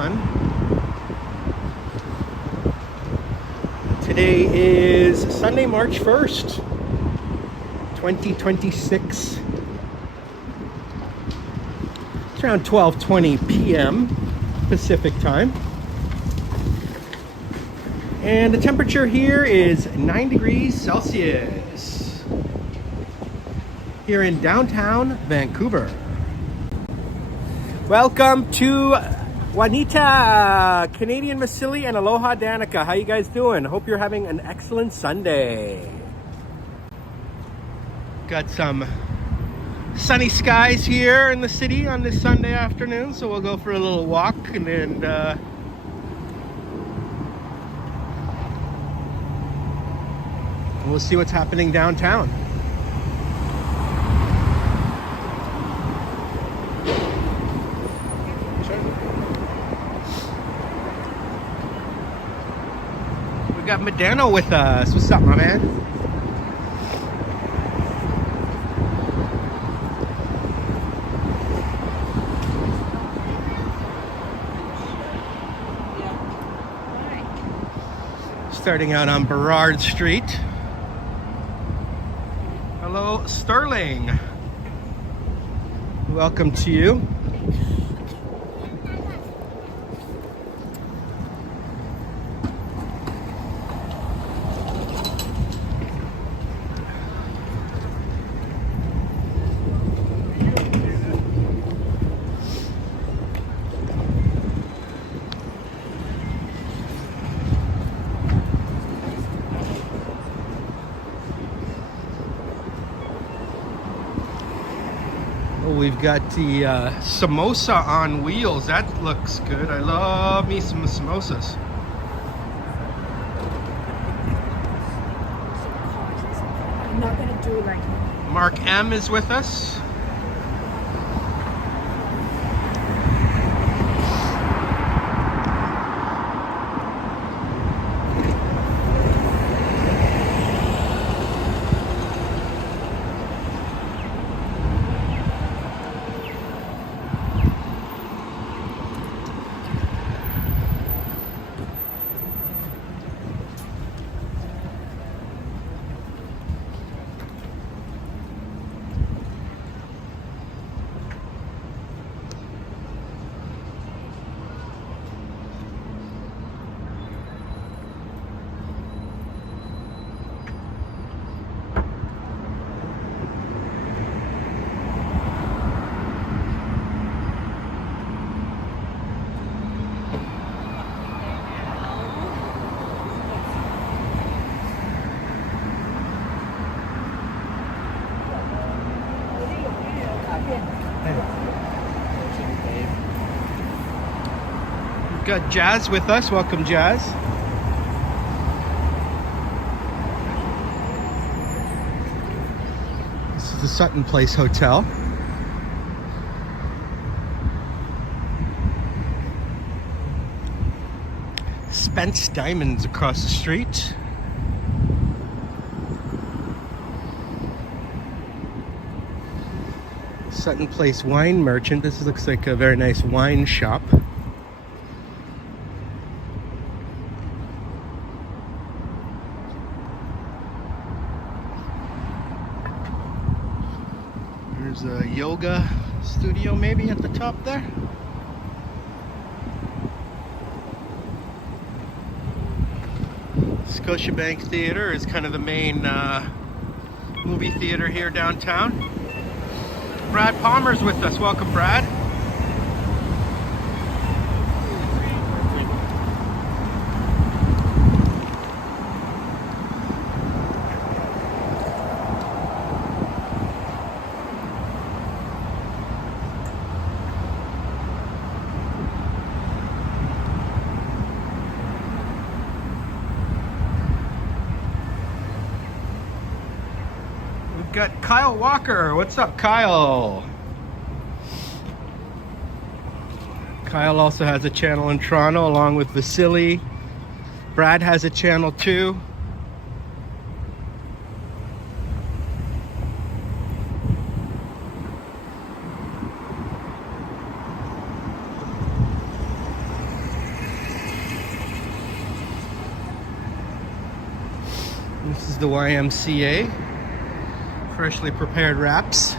everyone. Today is Sunday, March 1st, 2026. It's around 12:20 p.m. Pacific time. And the temperature here is 9 degrees Celsius here in downtown Vancouver. Welcome to Juanita, Canadian Vasily, and Aloha Danica. How you guys doing? Hope you're having an excellent Sunday. Got some sunny skies here in the city on this Sunday afternoon, so we'll go for a little walk and we'll see what's happening downtown. We got Medano with us. What's up, my man? Starting out on Burrard Street. Hello, Sterling. Welcome to you. We've got the samosa on wheels. That looks good. I love me some samosas. I'm not gonna do like Mark M is with us. We've got Jazz with us. Welcome, Jazz. This is the Sutton Place Hotel. Spence Diamonds across the street. Sutton Place Wine Merchant. This looks like a very nice wine shop. There's a yoga studio maybe at the top there. Scotiabank Theater is kind of the main movie theater here downtown. Brad Palmer's with us. Welcome, Brad. We've got Kyle Walker. What's up, Kyle? Kyle also has a channel in Toronto along with Vasily. Brad has a channel too. the YMCA. Freshly prepared wraps.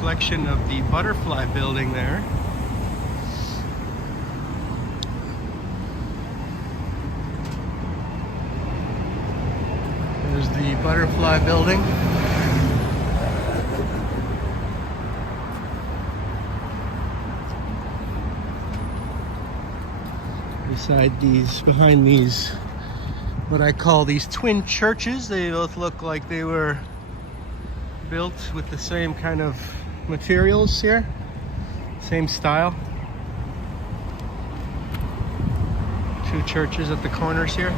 Reflection of the butterfly building there. There's the butterfly building. Behind these, what I call these twin churches, they both look like they were built with the same kind of materials here, same style. Two churches at the corners here.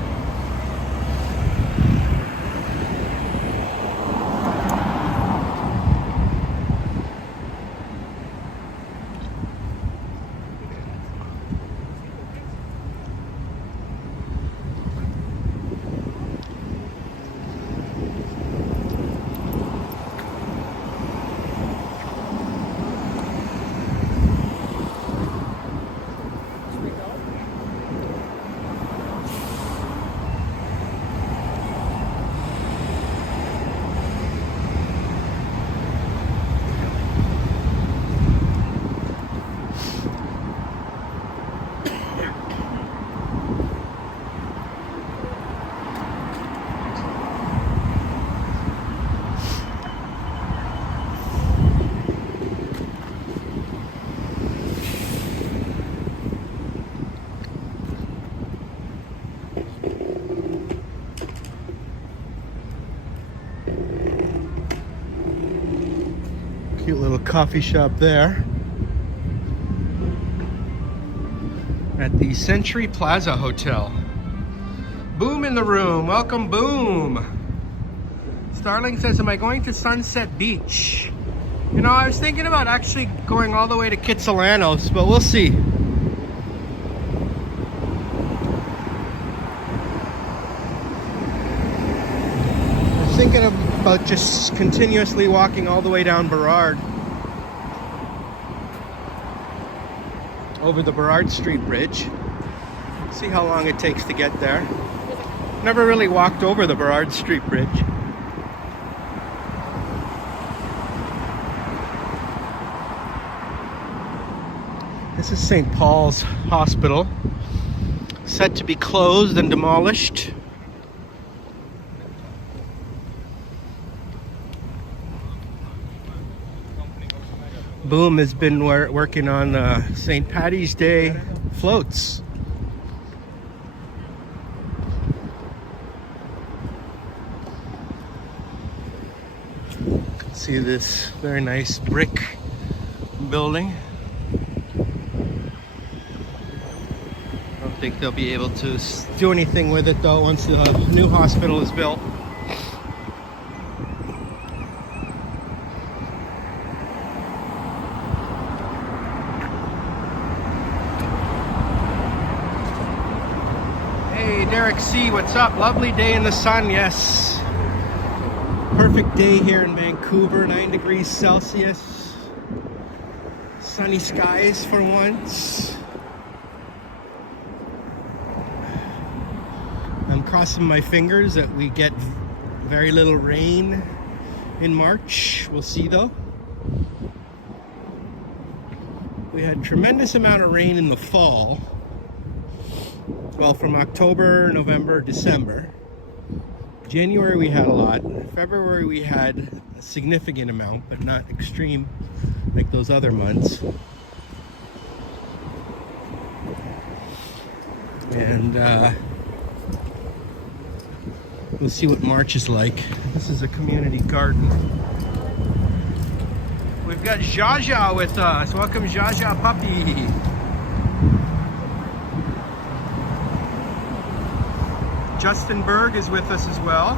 Cute little coffee shop there at the Century Plaza Hotel. Boom in the room. Welcome, Boom. Starling says, am I going to Sunset Beach? You know, I was thinking about actually going all the way to Kitsalanos, but we'll see. I was thinking about just continuously walking all the way down Burrard, over the Burrard Street Bridge. See how long it takes to get there. Never really walked over the Burrard Street Bridge. This is St. Paul's Hospital, set to be closed and demolished. Boom has been working on St. Paddy's Day floats. See this very nice brick building. I don't think they'll be able to do anything with it though once the new hospital is built. Derek C, what's up? Lovely day in the sun, yes. Perfect day here in Vancouver, 9 degrees Celsius. Sunny skies for once. I'm crossing my fingers that we get very little rain in March. We'll see though. We had a tremendous amount of rain in the fall. Well, from October, November, December. January we had a lot. February we had a significant amount, but not extreme like those other months. And we'll see what March is like. This is a community garden We've got Jaja with us. Welcome, Jaja puppy. Justin Berg is with us as well.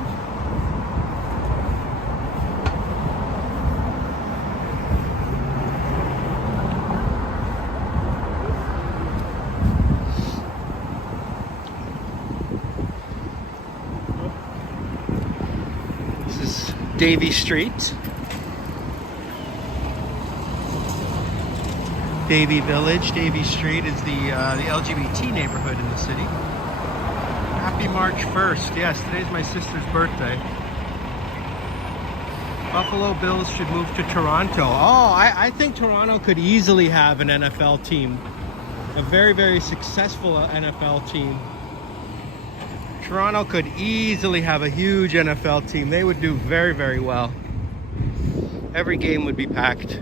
This is Davie Street. Davie Village, Davie Street is the LGBT neighborhood in the city. Happy March 1st. Yes, today's my sister's birthday. Buffalo Bills should move to Toronto. Oh, I think Toronto could easily have an NFL team. A very, very successful NFL team. Toronto could easily have a huge NFL team. They would do very, very well. Every game would be packed.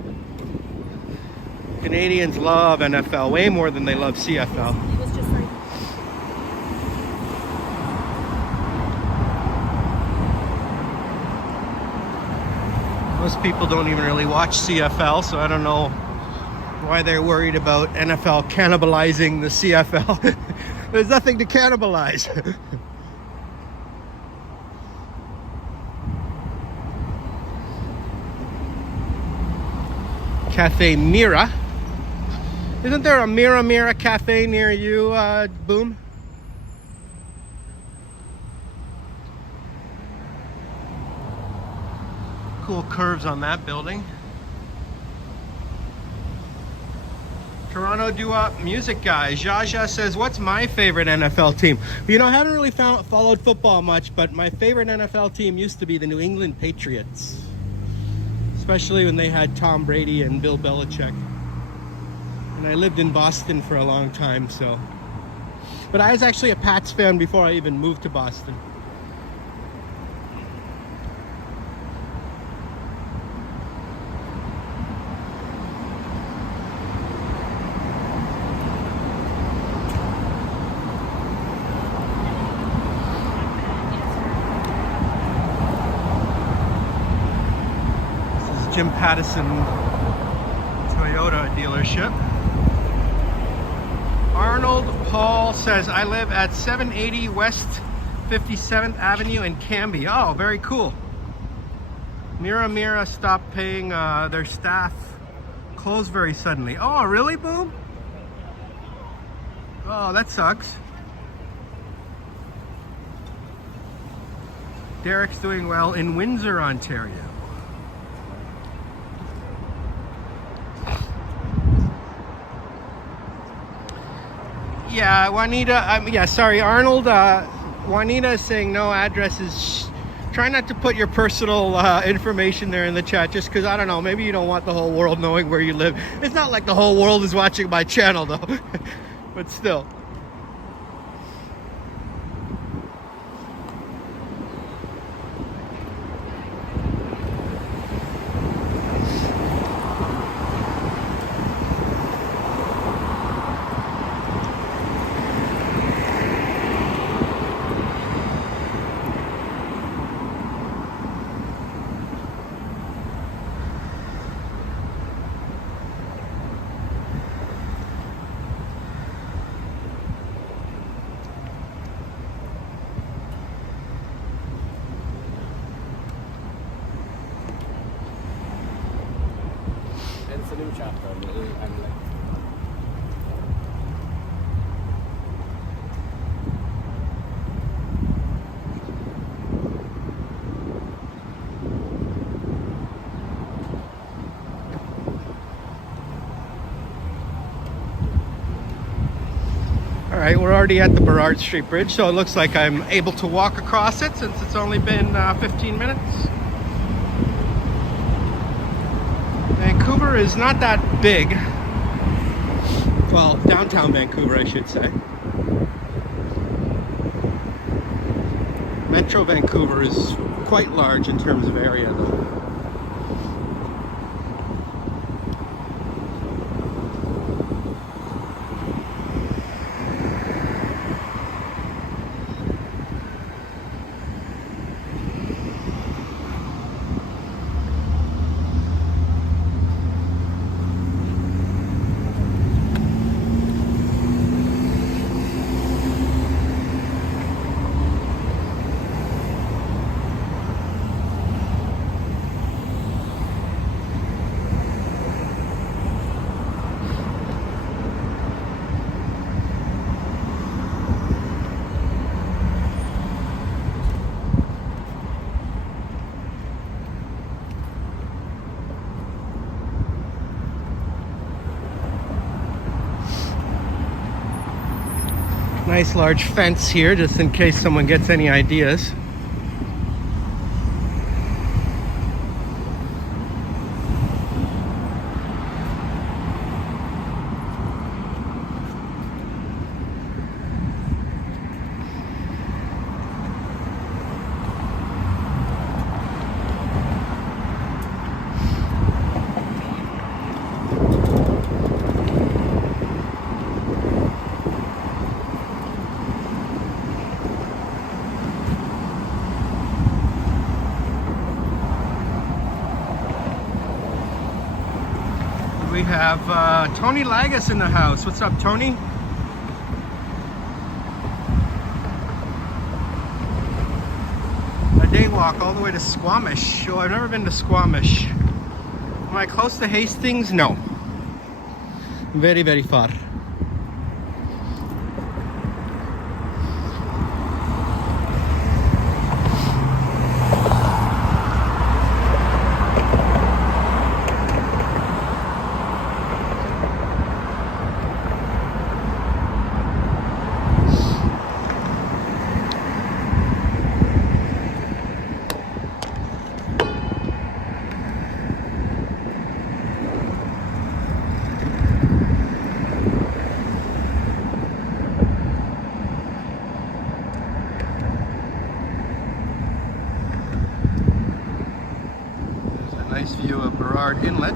Canadians love NFL way more than they love CFL. It was just like Most people don't even really watch CFL, so I don't know why they're worried about NFL cannibalizing the CFL. There's nothing to cannibalize. Cafe Mira. Isn't there a Mira Cafe near you, Boom? Cool curves on that building. Toronto doo-wop music guy. Jaja says, what's my favorite NFL team? You know, I haven't really followed football much, but my favorite NFL team used to be the New England Patriots. Especially when they had Tom Brady and Bill Belichick. And I lived in Boston for a long time, so. But I was actually a Pats fan before I even moved to Boston. This is Jim Pattison Toyota dealership. Arnold Paul says, I live at 780 West 57th Avenue in Cambie. Oh, very cool. Mira stopped paying their staff. Closed very suddenly. Oh, really, Boom? Oh, that sucks. Derek's doing well in Windsor, Ontario. Yeah, Juanita, yeah, sorry, Arnold, Juanita is saying no addresses. Try not to put your personal information there in the chat, just because, I don't know, maybe you don't want the whole world knowing where you live. It's not like the whole world is watching my channel, though, but still. It's a new chapter. I'm like, All right, we're already at the Burrard Street Bridge, so it looks like I'm able to walk across it since it's only been 15 minutes. Vancouver is not that big. Well, downtown Vancouver, I should say. Metro Vancouver is quite large in terms of area, though. Nice large fence here, just in case someone gets any ideas. We have Tony Lagus in the house. What's up, Tony? A day walk all the way to Squamish. Oh, I've never been to Squamish. Am I close to Hastings? No. Very, very far. Nice view of Burrard Inlet.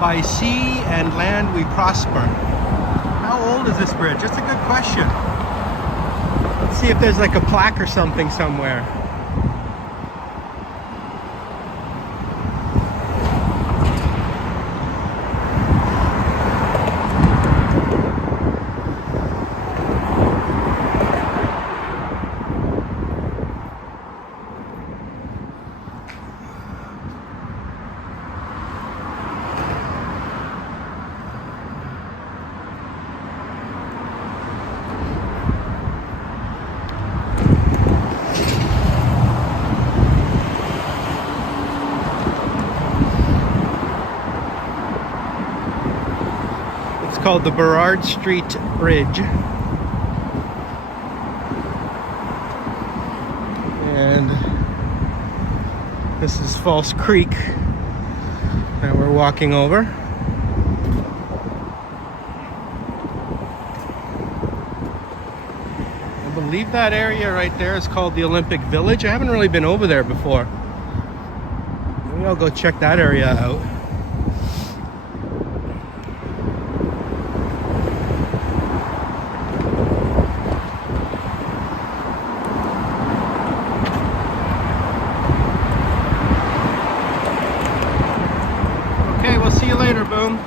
By sea and land we prosper. How old is this bridge? That's a good question. Let's see if there's like a plaque or something somewhere. Called the Burrard Street Bridge, and this is False Creek that we're walking over. I believe that area right there is called the Olympic Village. I haven't really been over there before. Maybe I'll go check that area out. See you later, Boom.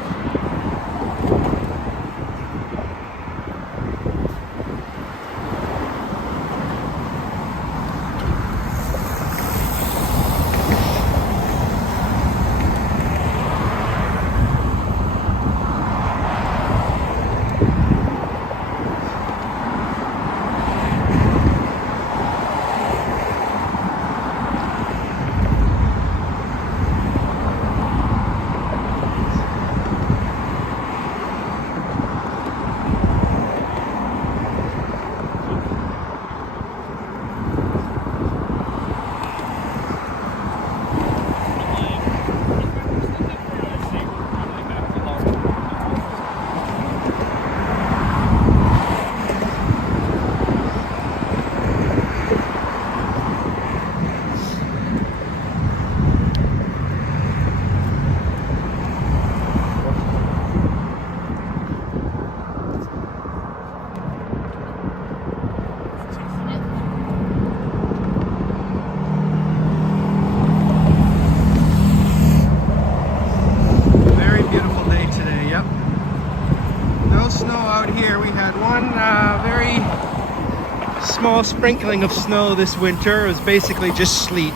small sprinkling of snow this winter. It was basically just sleet.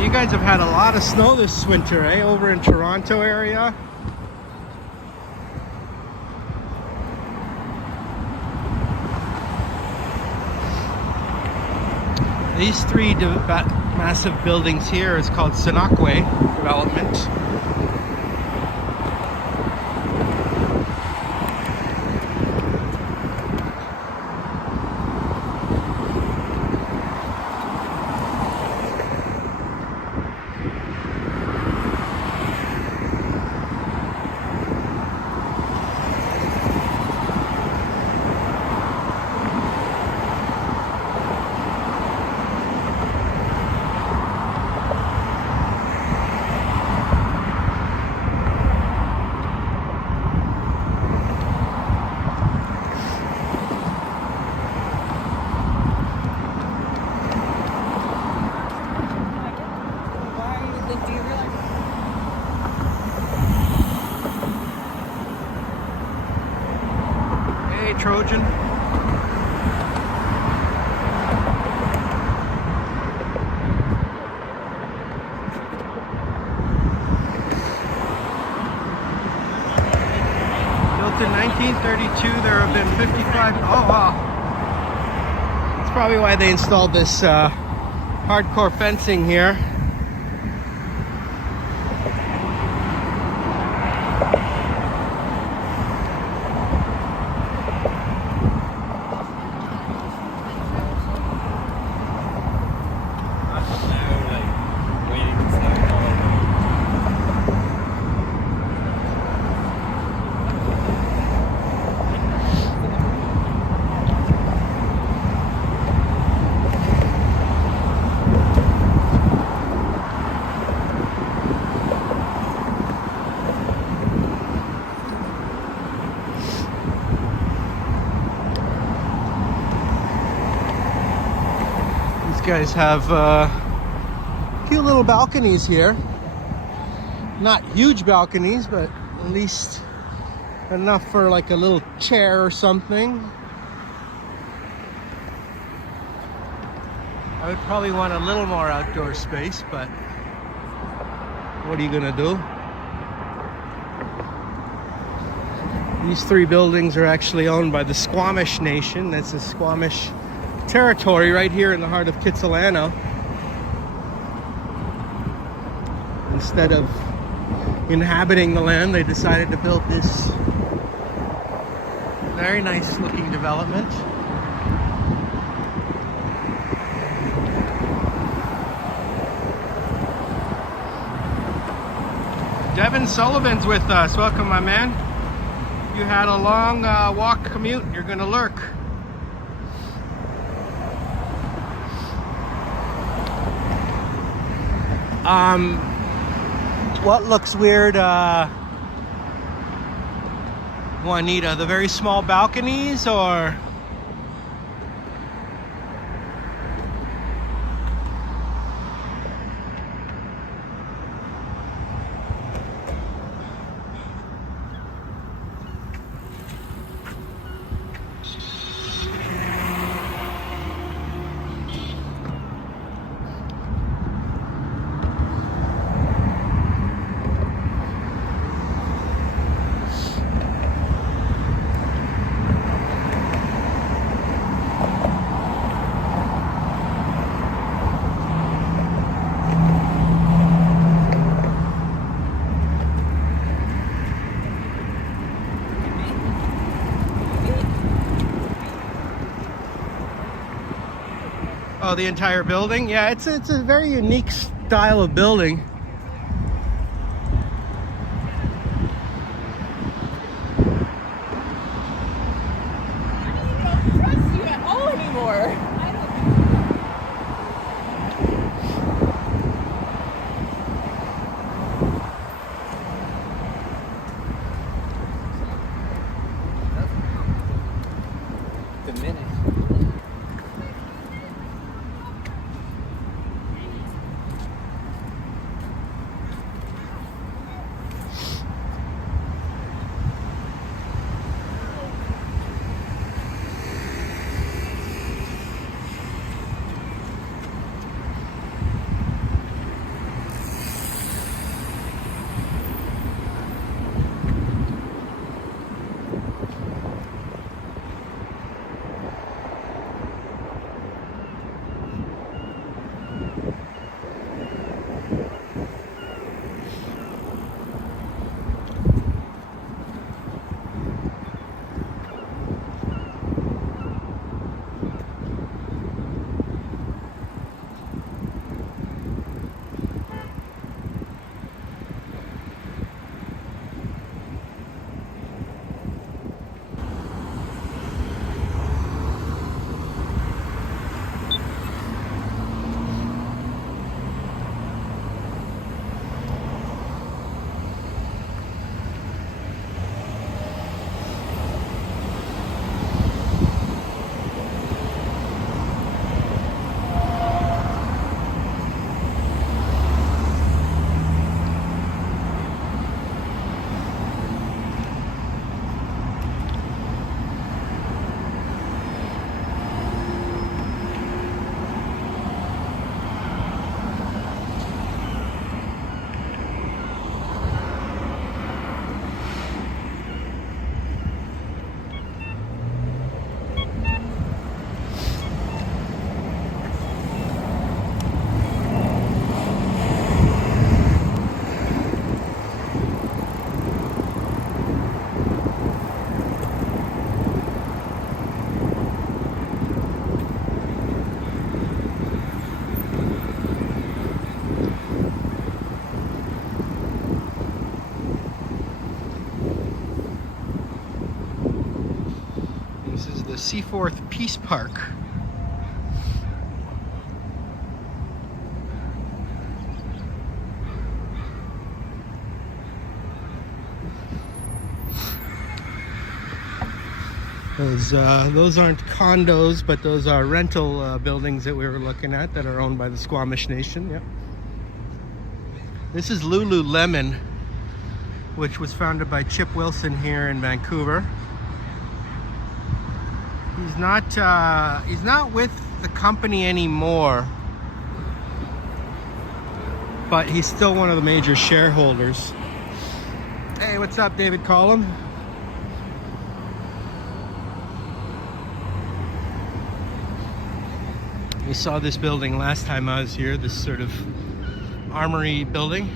You guys have had a lot of snow this winter, eh? Over in Toronto area. These three massive buildings here is called Senakwe Development. Trojan. Built in 1932, there have been 55. Oh wow! That's probably why they installed this hardcore fencing here. Guys have cute little balconies here. Not huge balconies, but at least enough for like a little chair or something. I would probably want a little more outdoor space, but what are you gonna do? These three buildings are actually owned by the Squamish Nation. That's the Squamish territory right here in the heart of Kitsilano. Instead of inhabiting the land, they decided to build this very nice looking development. Devin Sullivan's with us. Welcome, my man. You had a long walk commute. You're gonna lurk. What looks weird, Juanita? The very small balconies, or? Oh, the entire building? Yeah, it's a very unique style of building. I don't trust you at all anymore. I Diminish. This is the Seaforth Peace Park. Those aren't condos, but those are rental buildings that we were looking at that are owned by the Squamish Nation. Yep. This is Lululemon, which was founded by Chip Wilson here in Vancouver. He's not with the company anymore, but he's still one of the major shareholders. Hey, what's up, David Collum? We saw this building last time I was here, this sort of armory building.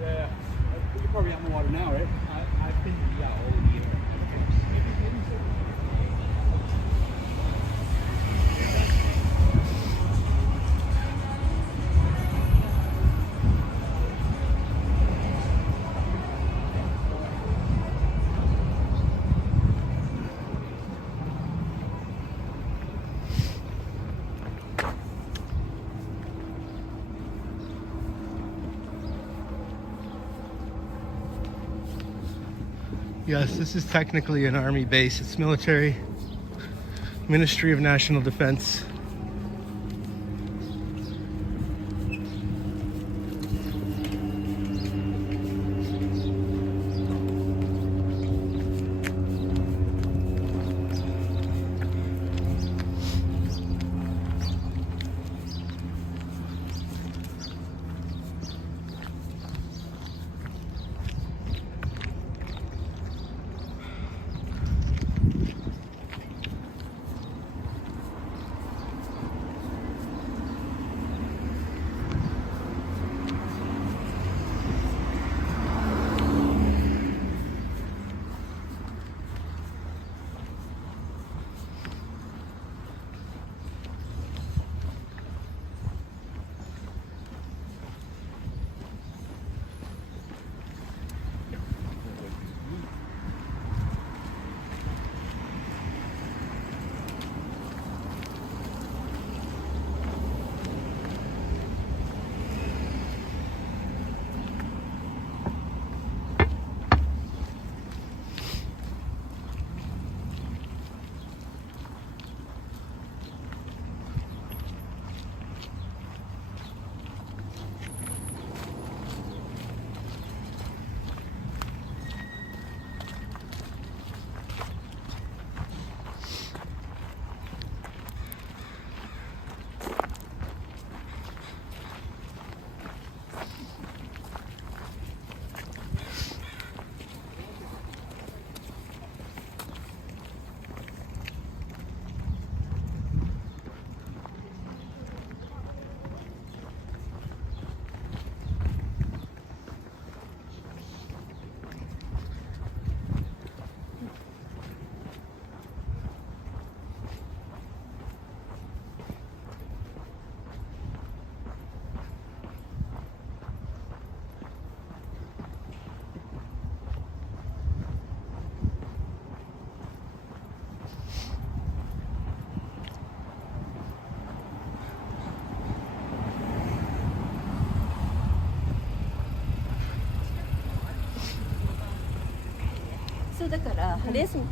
Yeah. You're probably out in the water now, right? I've been, yeah, all year. Yes, this is technically an army base. It's military, Ministry of National Defense. So だから春休み。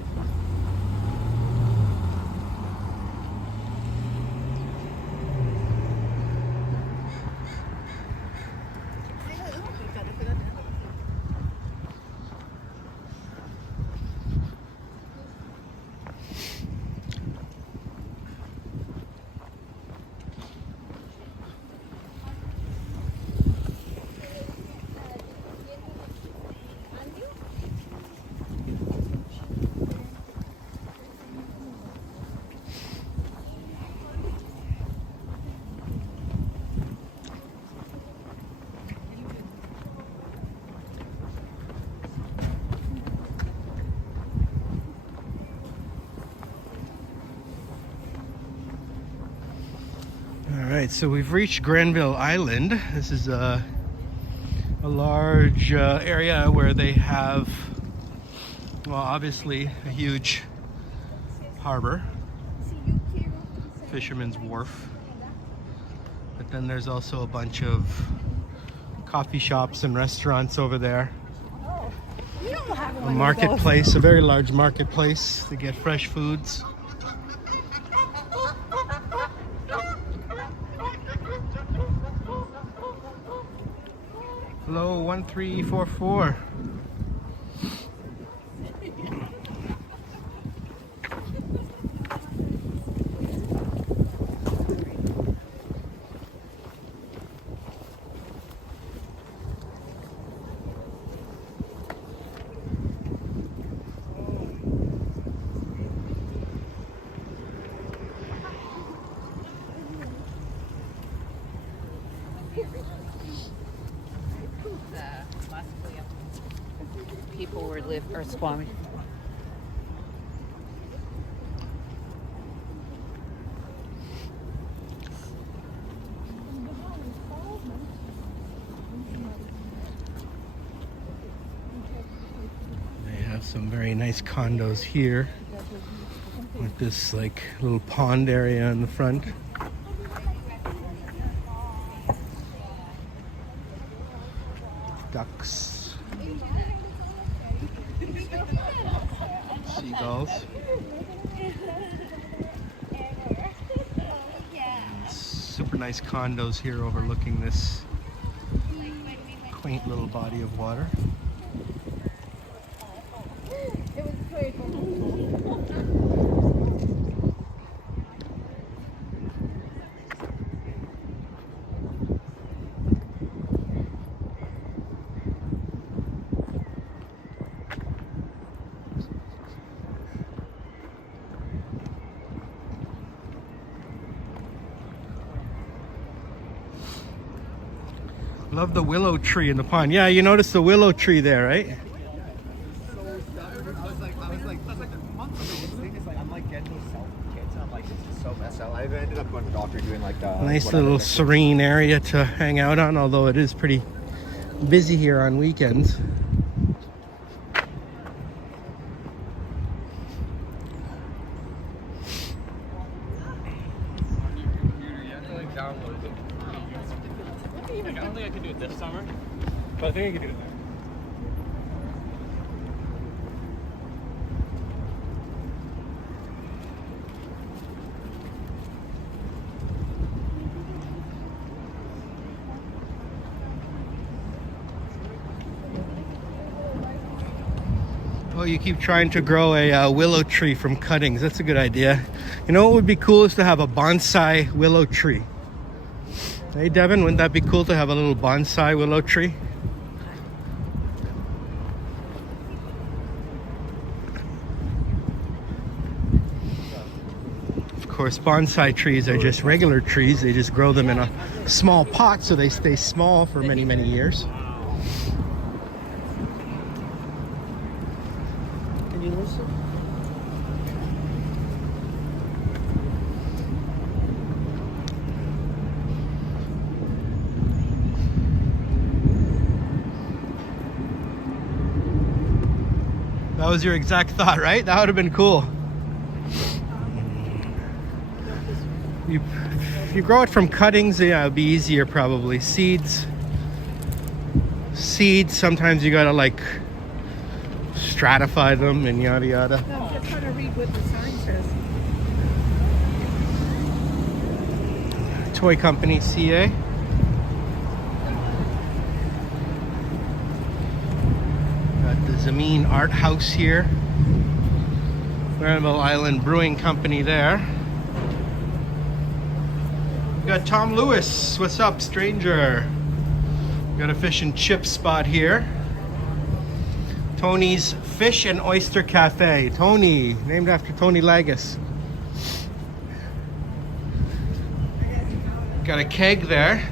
All right, so we've reached Granville Island. This is a large area where they have, well, obviously a huge harbor, fisherman's wharf, but then there's also a bunch of coffee shops and restaurants over there. a marketplace, a very large marketplace to get fresh foods. Hello, 1344. People were or Swami. They have some very nice condos here with this like little pond area in the front. Ducks. Seagulls. Super nice condos here overlooking this quaint little body of water. Love the willow tree in the pond. Yeah, you noticed the willow tree there, right? I was like, that's like a month ago. The thing is, like, I'm like getting those self kits, and I'm like, this is so messed up. I ended up going to the doctor doing like Nice whatever. little serene area to hang out on, although it is pretty busy here on weekends. I don't think I can do it this summer, but I think I can do it. Oh, you keep trying to grow a willow tree from cuttings. That's a good idea. You know what would be cool is to have a bonsai willow tree. Hey, Devin, wouldn't that be cool to have a little bonsai willow tree? Of course, bonsai trees are just regular trees. They just grow them in a small pot so they stay small for many, many years. Can you listen? That was your exact thought, right? That would have been cool. If you grow it from cuttings, yeah, it'd be easier probably. Seeds, sometimes you gotta like stratify them and yada yada. No, I'm just trying to read what the sign says. Toy company CA. Got the Zameen Art House here. Granville Island Brewing Company there. Got Tom Lewis. What's up, stranger? Got a fish and chip spot here. Tony's Fish and Oyster Cafe. Tony, named after Tony Lagos. Got a keg there.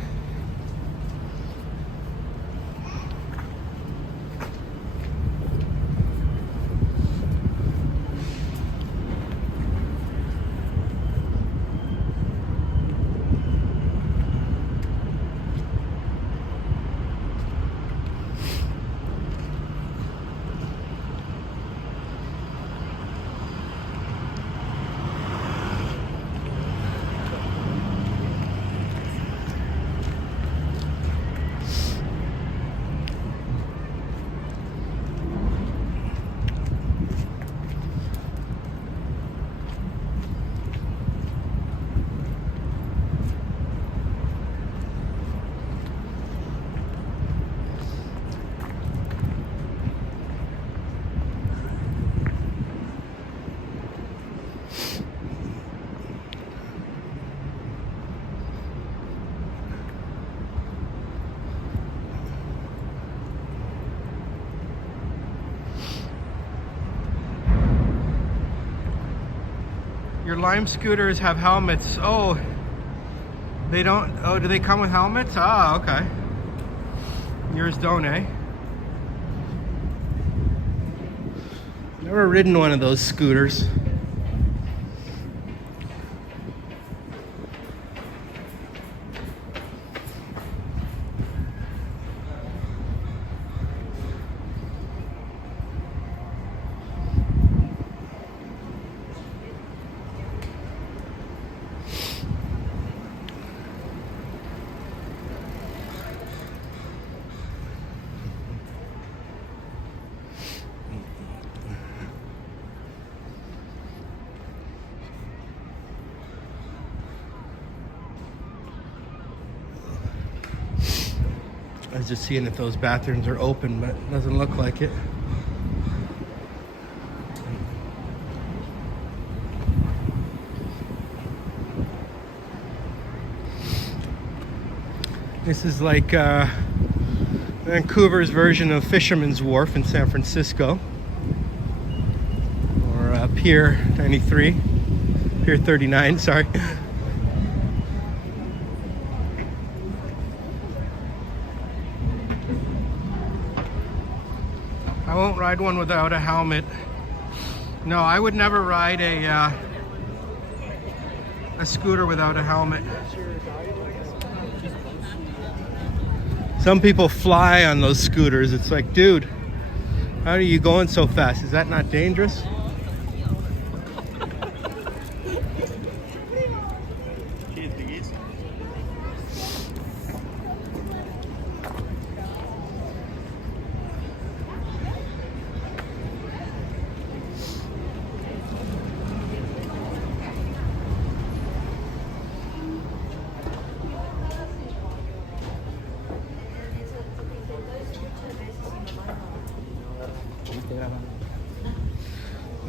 Your Lime scooters have helmets. Oh, they don't. Oh, do they come with helmets? Ah, okay. Yours don't, eh? Never ridden one of those scooters. I was just seeing if those bathrooms are open, but it doesn't look like it. This is like Vancouver's version of Fisherman's Wharf in San Francisco. Or Pier 93. Pier 39, sorry. I won't ride one without a helmet. No, I would never ride a scooter without a helmet. Some people fly on those scooters. It's like, dude, how are you going so fast? Is that not dangerous?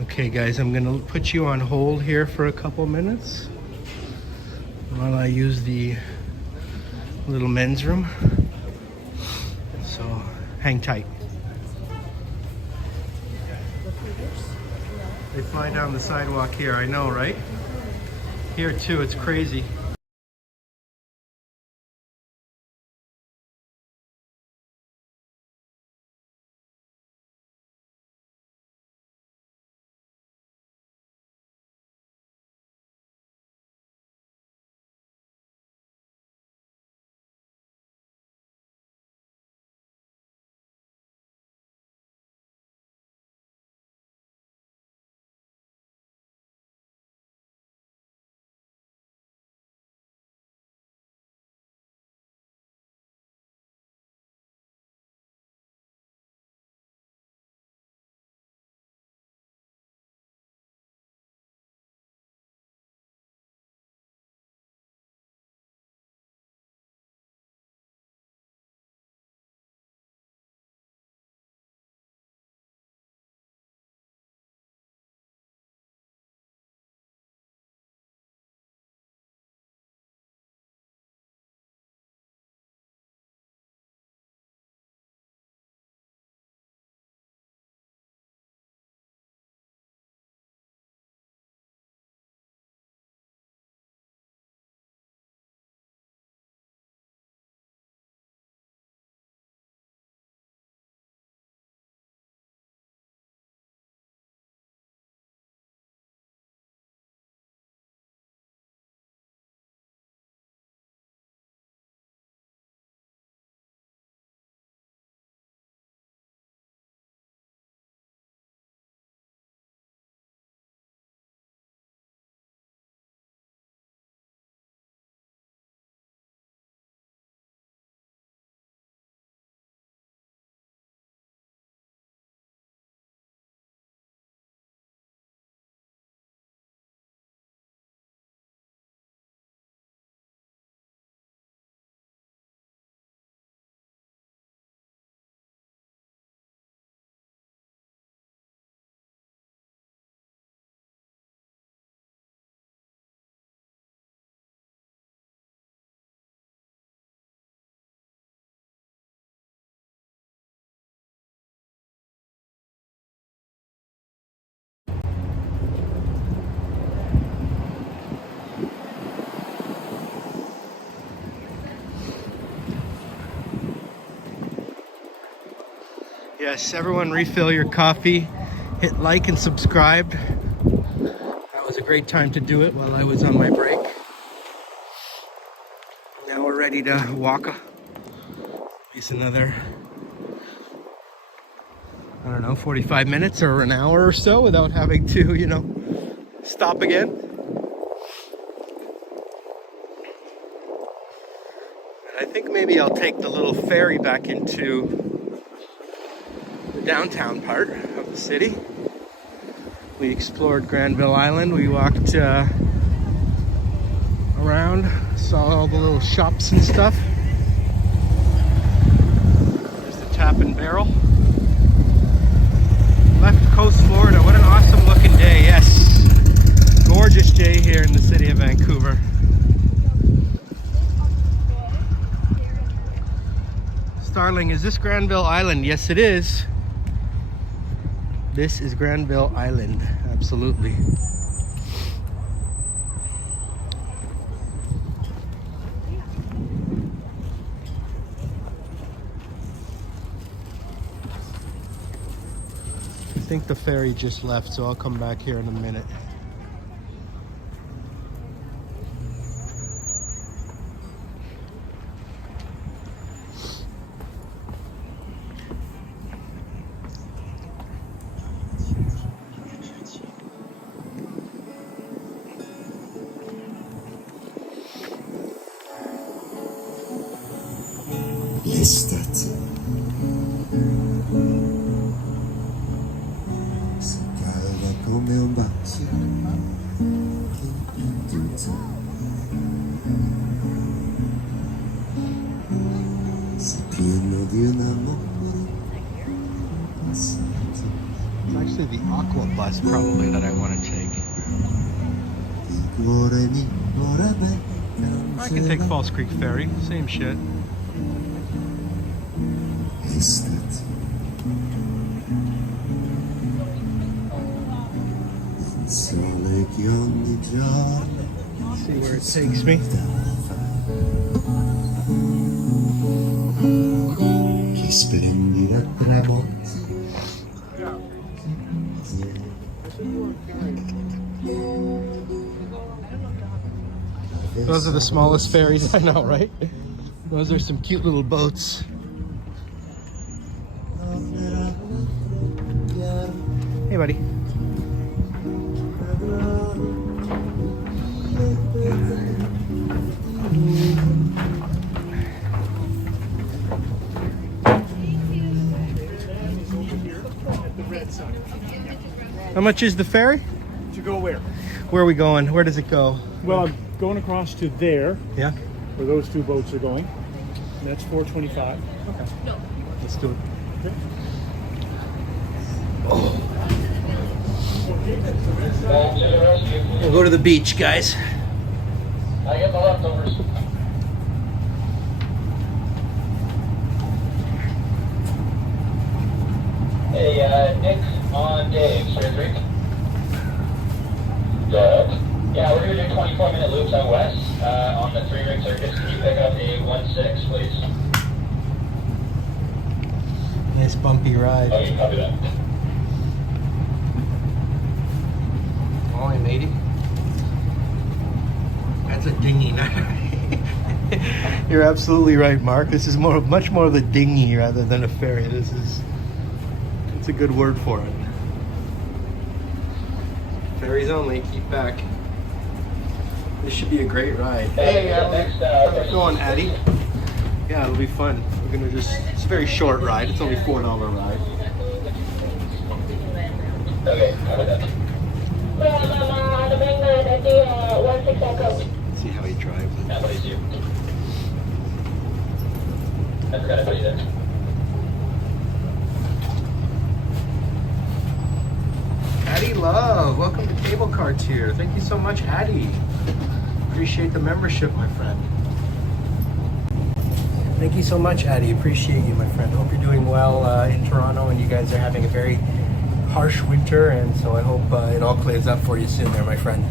Okay guys, I'm gonna put you on hold here for a couple minutes while I use the little men's room. So hang tight. They fly down the sidewalk here, I know, right? Here too, it's crazy. Yes, everyone refill your coffee. Hit like and subscribe. That was a great time to do it while I was on my break. Now we're ready to walk at least another, I don't know, 45 minutes or an hour or so without having to, you know, stop again. And I think maybe I'll take the little ferry back into the downtown part of the city. We explored Granville Island. We walked around, saw all the little shops and stuff. There's the Tap and Barrel. Left Coast, Florida. What an awesome looking day. Yes, gorgeous day here in the city of Vancouver. Starling, is this Granville Island? Yes, it is. This is Granville Island, absolutely. I think the ferry just left, so I'll come back here in a minute. L'estate si calda come un bacio in tutto, si pieno di un amore passato. It's actually the Aqua bus probably that I want to take. Il cuore mi vorrebbe I can take False Creek Ferry, same shit. l'estate. Il sole che ogni giorno See where it takes me. che splendida tramonti. Those are the smallest ferries I know, right? Those are some cute little boats. Hey, buddy. How much is the ferry? To go where? Where are we going? Where does it go? Well, I'm going across to there, Yeah, where those two boats are going. And that's $4.25. let's do it. We'll go to the beach, guys. I get the leftovers. Hey, Nick on Dave, Strathcona. Good. Yeah, we're gonna do 24-minute loops out west on the 3-ring circuits. Can you pick up a 1-6, please? Nice bumpy ride. Oh, you can copy that. Morning, matey. That's a dinghy. You're absolutely right, Mark. This is much more of a dinghy rather than a ferry. It's a good word for it. Ferries only, keep back. This should be a great ride. Hey, next, How's it going, Addie? Yeah, it'll be fun. We're gonna it's a very short ride. It's only $4 ride. Okay, copy that. See how he drives it. Yeah, please you. I forgot to put you there. Addie Love, welcome to Cable Carts here. Thank you so much, Addie. Appreciate the membership, my friend. Thank you so much, Addie. Appreciate you, my friend. Hope you're doing well in Toronto and you guys are having a very harsh winter, and so I hope it all clears up for you soon there, my friend.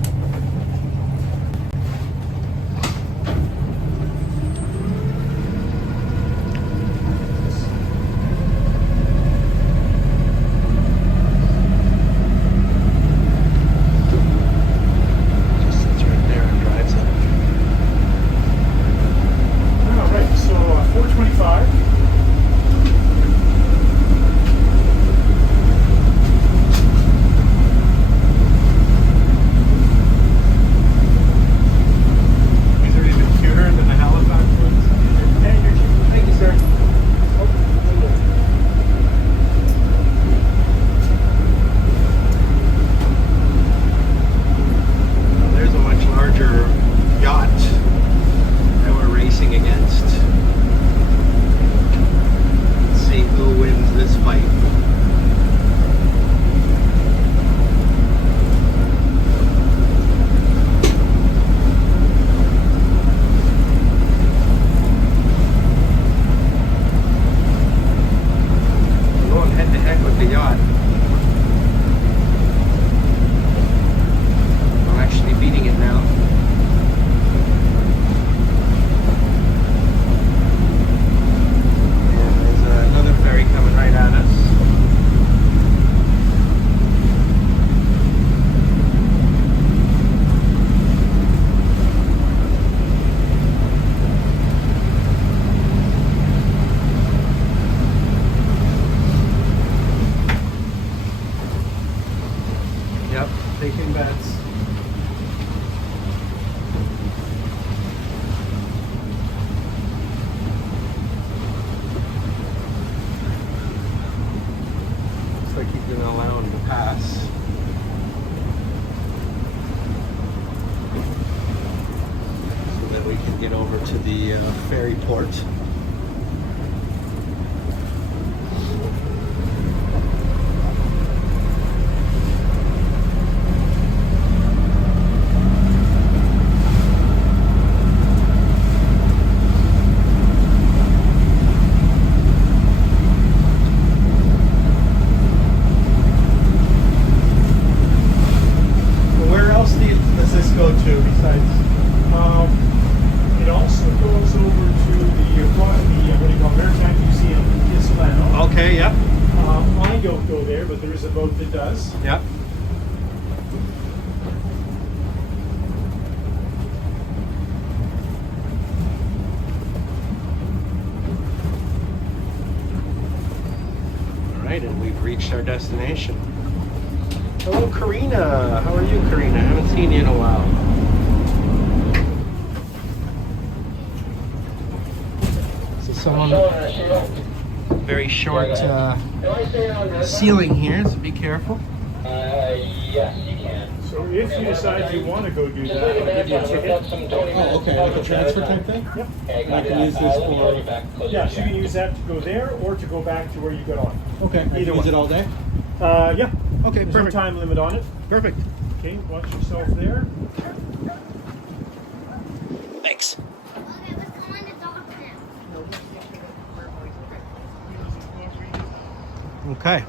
taking bets. Looks like he's gonna allow him to pass. So that we can get over to the ferry port. Does this go to besides? It also goes over to the what do you call it, Maritime Museum in Kislano. Okay, yep. I don't go there, but there is a boat that does. Yep. All right, and we've reached our destination. Hello, Karina. How are you, Karina? I haven't seen you in a while. So someone very short ceiling here, so be careful. Yes, you can. So if you decide you want to go do that, I'll give you a ticket. Oh, okay, like a transfer type thing? Yep. And I can use this for... Yeah, so you can use that to go there or to go back to where you got on. Okay, I can Either use one. it all day? Yeah. Okay, There's perfect. no time limit on it. Perfect. Okay, watch yourself there. Thanks. Okay.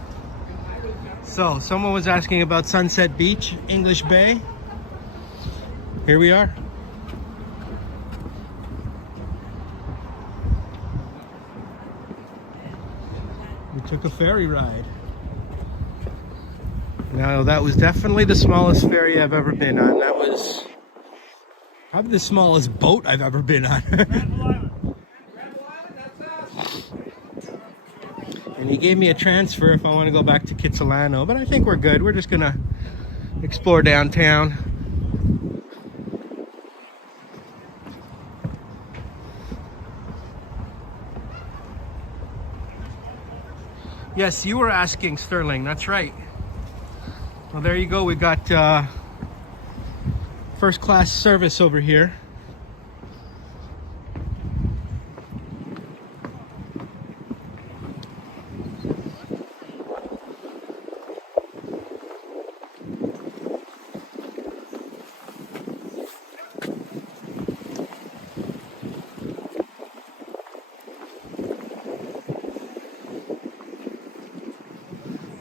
So, someone was asking about Sunset Beach, English Bay. Here we are. We took a ferry ride. Now, that was definitely the smallest ferry I've ever been on. That was probably the smallest boat I've ever been on. And he gave me a transfer if I want to go back to Kitsilano, but I think we're good. We're just gonna explore downtown. Yes, you were asking, Sterling. That's right. Well, there you go. We got first class service over here.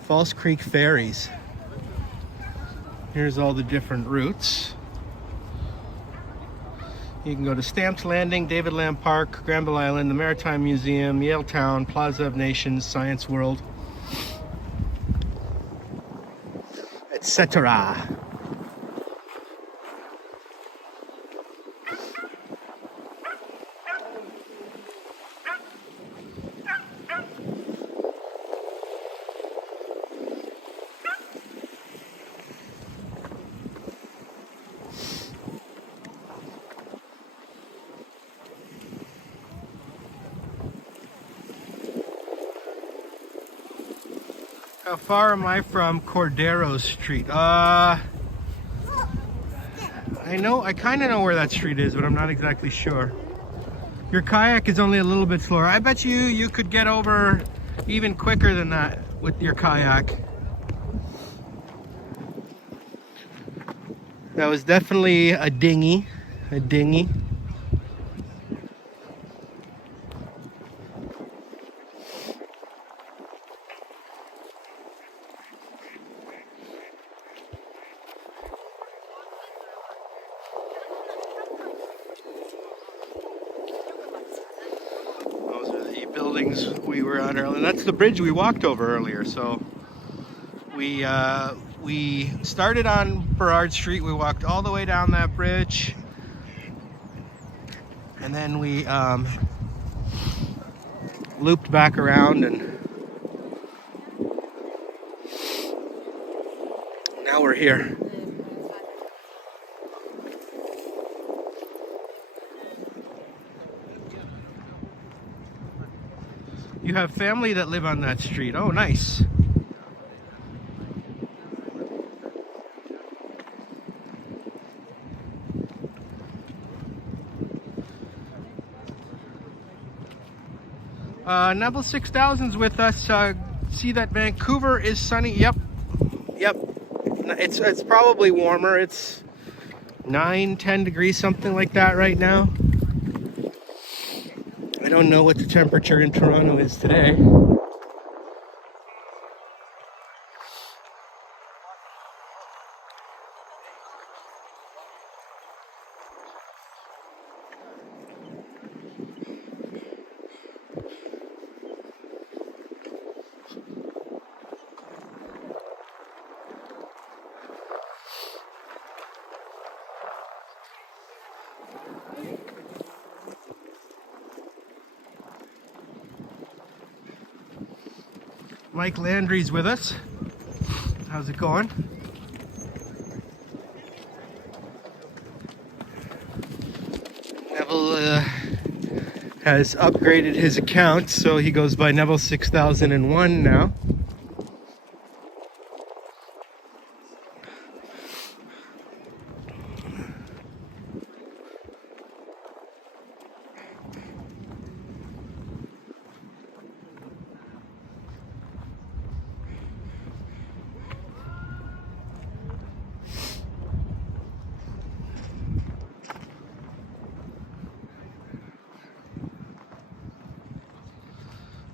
False Creek Ferries. Here's all the different routes. You can go to Stamps Landing, David Lamb Park, Granville Island, the Maritime Museum, Yaletown, Plaza of Nations, Science World, etc. How far am I from Cordero Street? I kind of know where that street is, but I'm not exactly sure. Your kayak is only a little bit slower. I bet you could get over even quicker than that with your kayak. That was definitely a dinghy. A dinghy. Those are the buildings we were on earlier. That's the bridge we walked over earlier. So we started on Burrard Street. We walked all the way down that bridge, and then we looped back around, and now we're here. have family that live on that street. Oh, nice. Neville 6000's with us. See that Vancouver is sunny. Yep. It's probably warmer. It's 9-10 degrees, something like that right now. I don't know what the temperature in Toronto is today. Mike Landry's with us. How's it going? Neville has upgraded his account, so he goes by Neville 6001 now.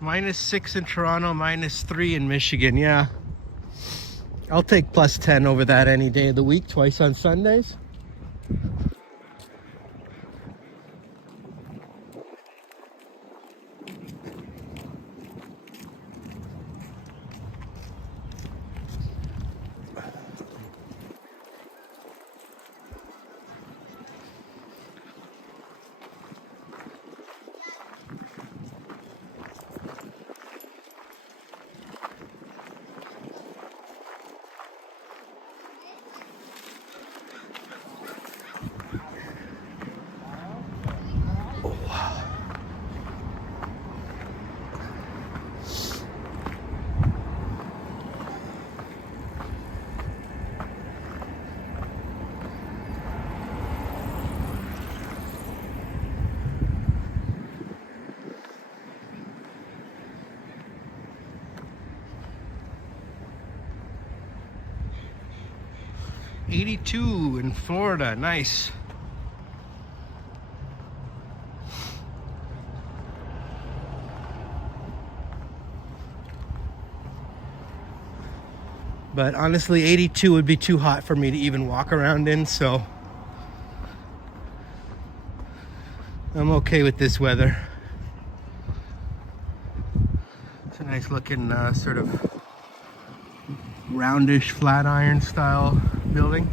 -6 in Toronto, -3 in Michigan, yeah. I'll take +10 over that any day of the week, twice on Sundays. '82 in Florida, nice. But honestly, 82 would be too hot for me to even walk around in, so I'm okay with this weather. It's a nice looking sort of roundish flat iron style building.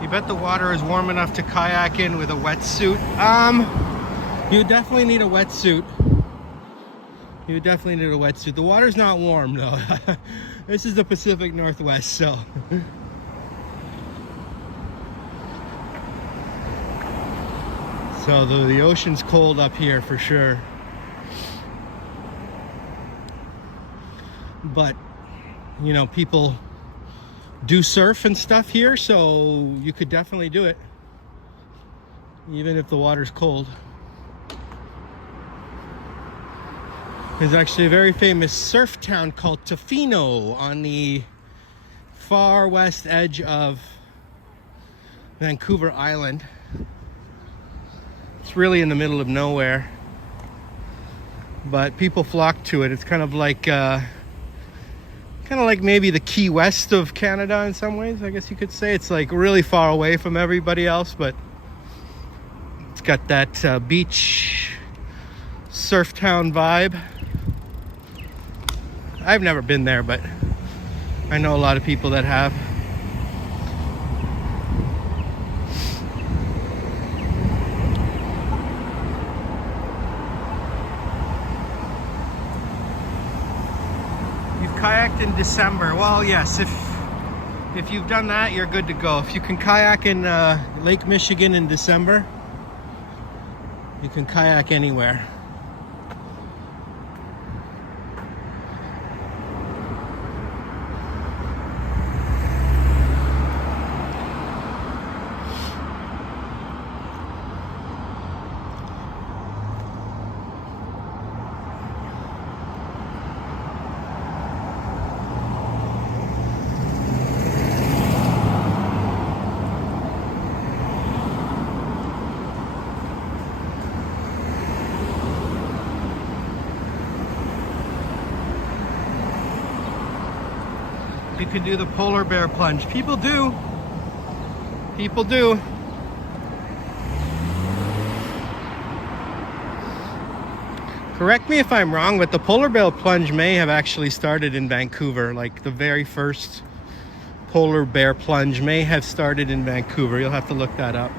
You bet the water is warm enough to kayak in with a wetsuit? You definitely need a wetsuit. You definitely need a wetsuit. The water's not warm though. This is the Pacific Northwest, so. So the ocean's cold up here for sure. But, you know, people do surf and stuff here, so you could definitely do it. Even if the water's cold. There's actually a very famous surf town called Tofino on the far west edge of Vancouver Island. It's really in the middle of nowhere, but people flock to it. It's kind of like maybe the Key West of Canada in some ways, I guess you could say. It's like really far away from everybody else, but it's got that beach surf town vibe. I've never been there, but I know a lot of people that have. You've kayaked in December. Well, yes, if you've done that, you're good to go. If you can kayak in Lake Michigan in December, you can kayak anywhere. You can do the polar bear plunge. People do. People do. Correct me if I'm wrong, but the polar bear plunge may have actually started in Vancouver. Like the very first polar bear plunge may have started in Vancouver. You'll have to look that up.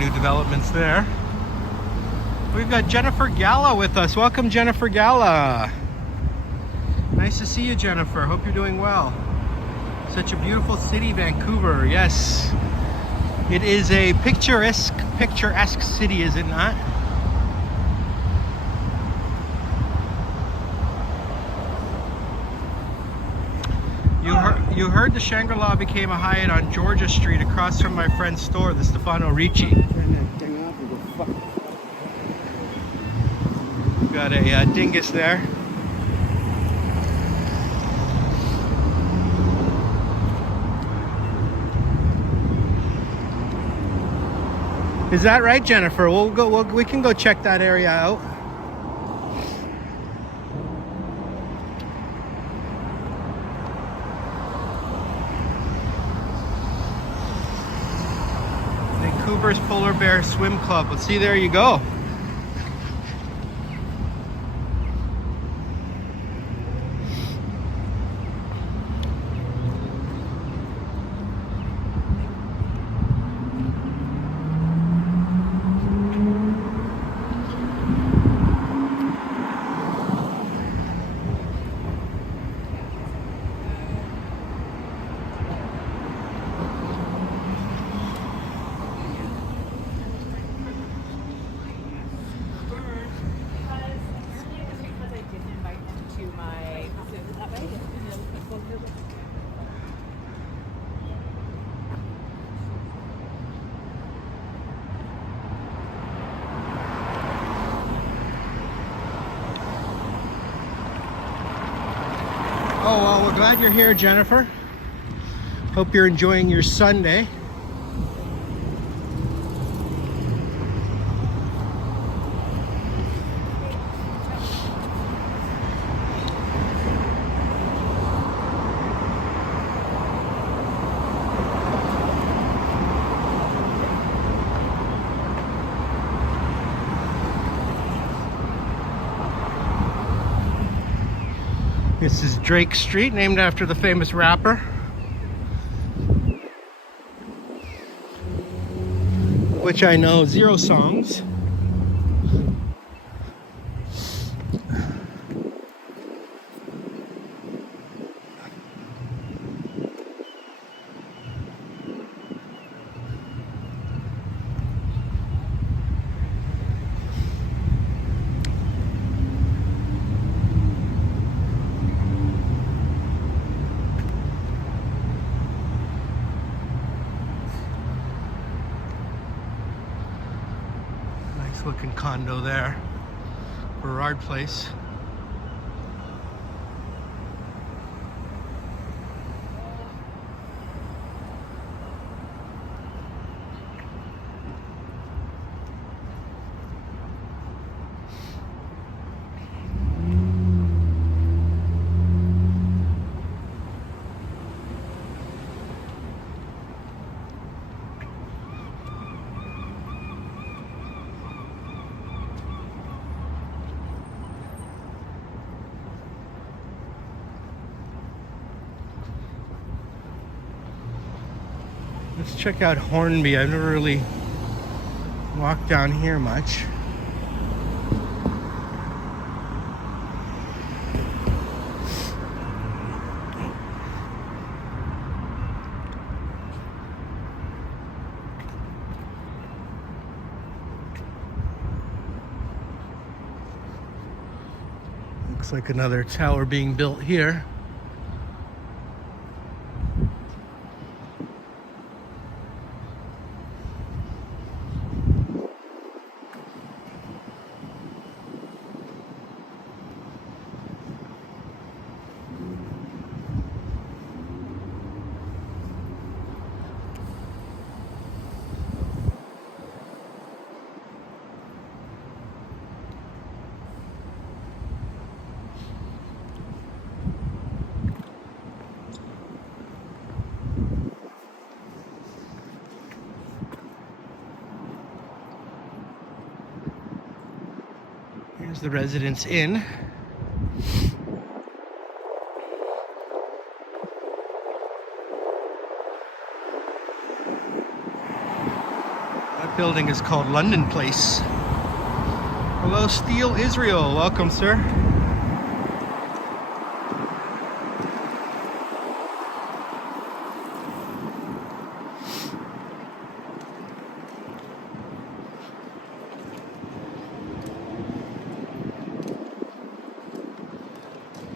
New developments there. We've got Jennifer Gala with us. Welcome, Jennifer Gala. Nice to see you, Jennifer. Hope you're doing well. Such a beautiful city, Vancouver. Yes, it is a picturesque city, is it not? You heard the Shangri-La became a Hyatt on Georgia Street across from my friend's store, the Stefano Ricci. Got a dingus there. Is that right, Jennifer? We can go check that area out. Vancouver's Polar Bear Swim Club. Let's see, there you go. well, we're glad you're here, Jennifer. Hope you're enjoying your Sunday. This is Drake Street, named after the famous rapper. Which I know 0 songs. Looking condo there, Burrard Place. Let's check out Hornby. I've never really walked down here much. Looks like another tower being built here. Here's the Residence Inn. That building is called London Place. Hello, Steel Israel. Welcome, sir.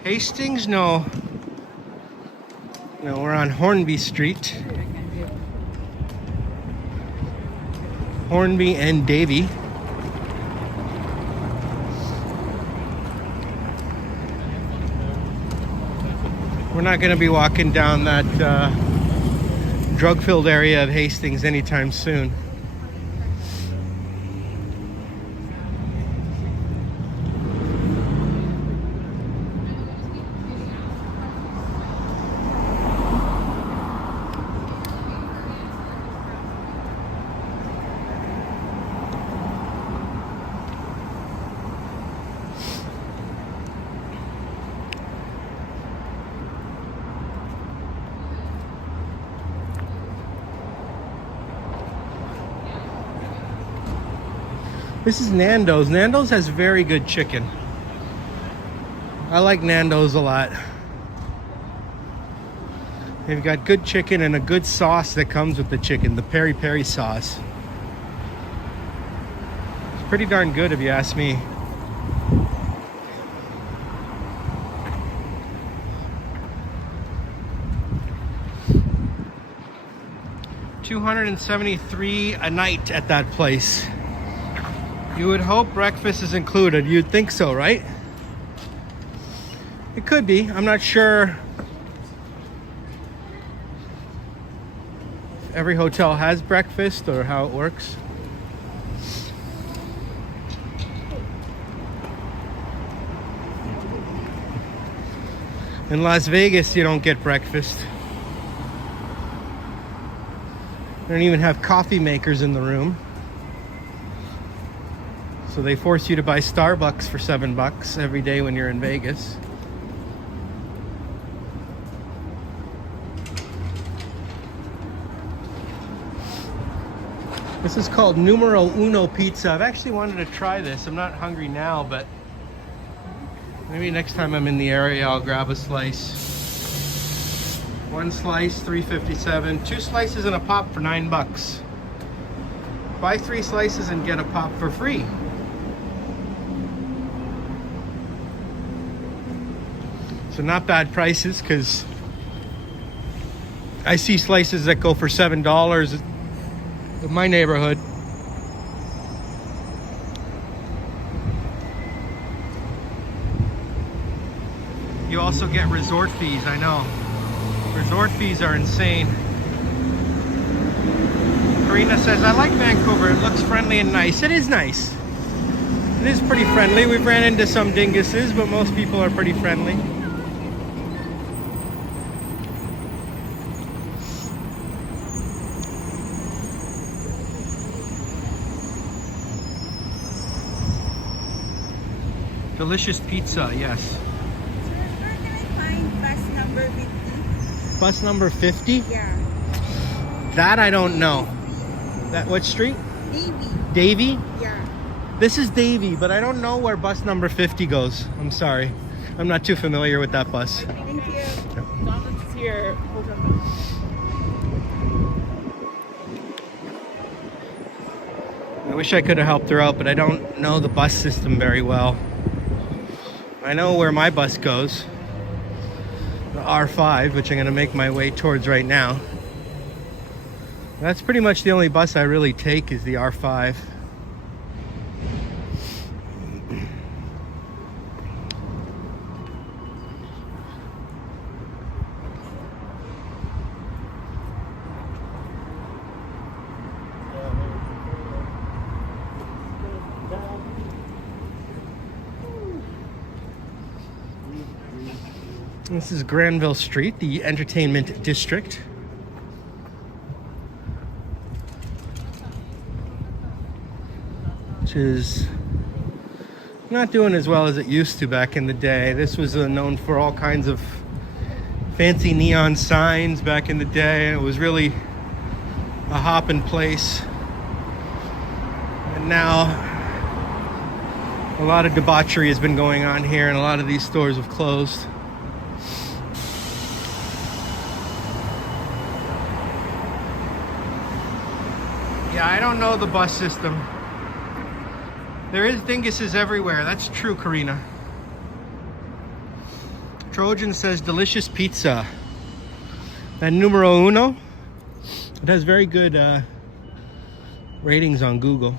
Hastings? No. No, we're on Hornby Street. Hornby and Davie. We're not going to be walking down that drug-filled area of Hastings anytime soon. This is Nando's. Nando's has very good chicken. I like Nando's a lot. They've got good chicken and a good sauce that comes with the chicken, the peri peri sauce. It's pretty darn good if you ask me. $273 a night at that place. You would hope breakfast is included. You'd think so, right? It could be. I'm not sure if every hotel has breakfast or how it works. In Las Vegas, you don't get breakfast. They don't even have coffee makers in the room. So they force you to buy Starbucks for $7 every day when you're in Vegas. This is called Numero Uno Pizza. I've actually wanted to try this. I'm not hungry now, but maybe next time I'm in the area, I'll grab a slice. One slice, $3.57. 2 slices and a pop for $9. Buy 3 slices and get a pop for free. So not bad prices, because I see slices that go for $7 in my neighborhood. You also get resort fees, I know. Resort fees are insane. Karina says, I like Vancouver. It looks friendly and nice. It is nice. It is pretty friendly. We've ran into some dinguses, but most people are pretty friendly. Delicious pizza, yes. Where can I find bus number 50? Bus number 50? Yeah. That I don't know. That what street? Davy. Davy? Yeah. This is Davy, but I don't know where bus number 50 goes. I'm sorry. I'm not too familiar with that bus. Thank you. Donald's here. Hold on. I wish I could have helped her out, but I don't know the bus system very well. I know where my bus goes. The R5, which I'm going to make my way towards right now. That's pretty much the only bus I really take is the R5. This is Granville Street, the entertainment district. Which is not doing as well as it used to back in the day. This was known for all kinds of fancy neon signs back in the day, and it was really a hopping place. And now a lot of debauchery has been going on here, and a lot of these stores have closed. Yeah, I don't know the bus system. There is dinguses everywhere. That's true, Karina. Trojan says delicious pizza. And numero uno. It has very good ratings on Google.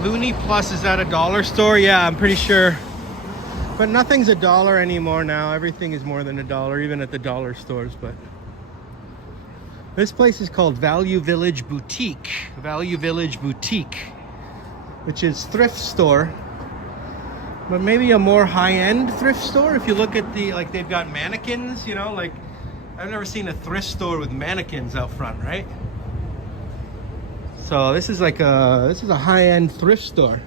Looney Plus is at a dollar store? Yeah, I'm pretty sure. But nothing's $1 anymore now. Everything is more than $1, even at the dollar stores. But this place is called Value Village Boutique. Value Village Boutique, which is thrift store, but maybe a more high-end thrift store. If you look at the, like, they've got mannequins, you know, like I've never seen a thrift store with mannequins out front, right? So this is like a high-end thrift store.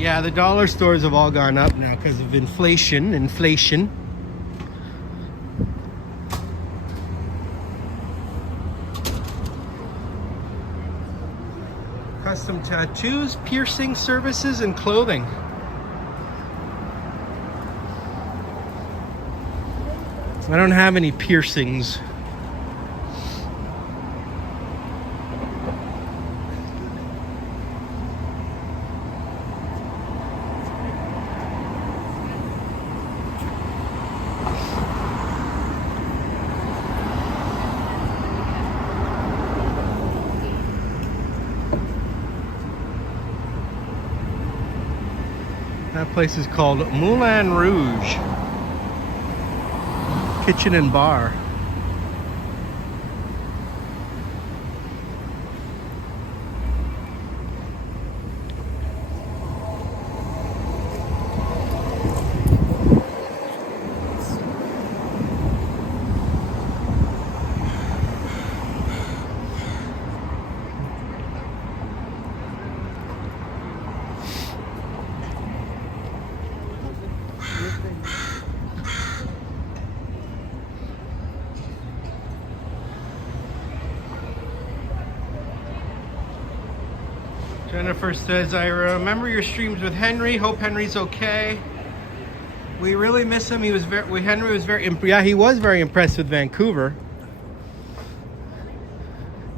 Yeah, the dollar stores have all gone up now because of inflation. Custom tattoos, piercing services, and clothing. I don't have any piercings. That place is called Moulin Rouge Kitchen and Bar. Jennifer says, I remember your streams with Henry. Hope Henry's okay. We really miss him. He was Henry was he was very impressed with Vancouver.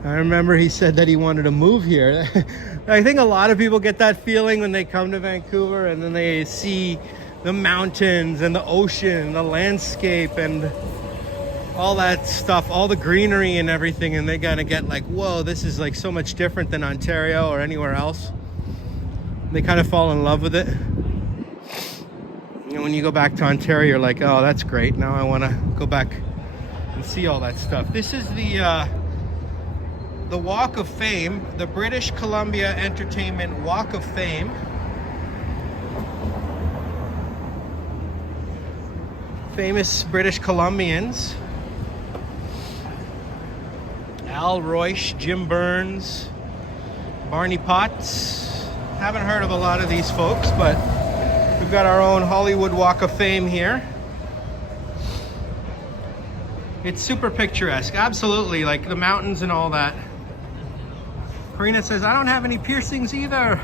I remember he said that he wanted to move here. I think a lot of people get that feeling when they come to Vancouver and then they see the mountains and the ocean, the landscape and all that stuff, all the greenery and everything, and they gotta get like, whoa, this is like so much different than Ontario or anywhere else. They kind of fall in love with it. And when you go back to Ontario, you're like, oh, that's great. Now I want to go back and see all that stuff. This is the Walk of Fame, the British Columbia Entertainment Walk of Fame. Famous British Columbians. Al Royce, Jim Burns, Barney Potts. Haven't heard of a lot of these folks, but we've got our own Hollywood Walk of Fame here. It's super picturesque, absolutely, like the mountains and all that. Karina says, I don't have any piercings either.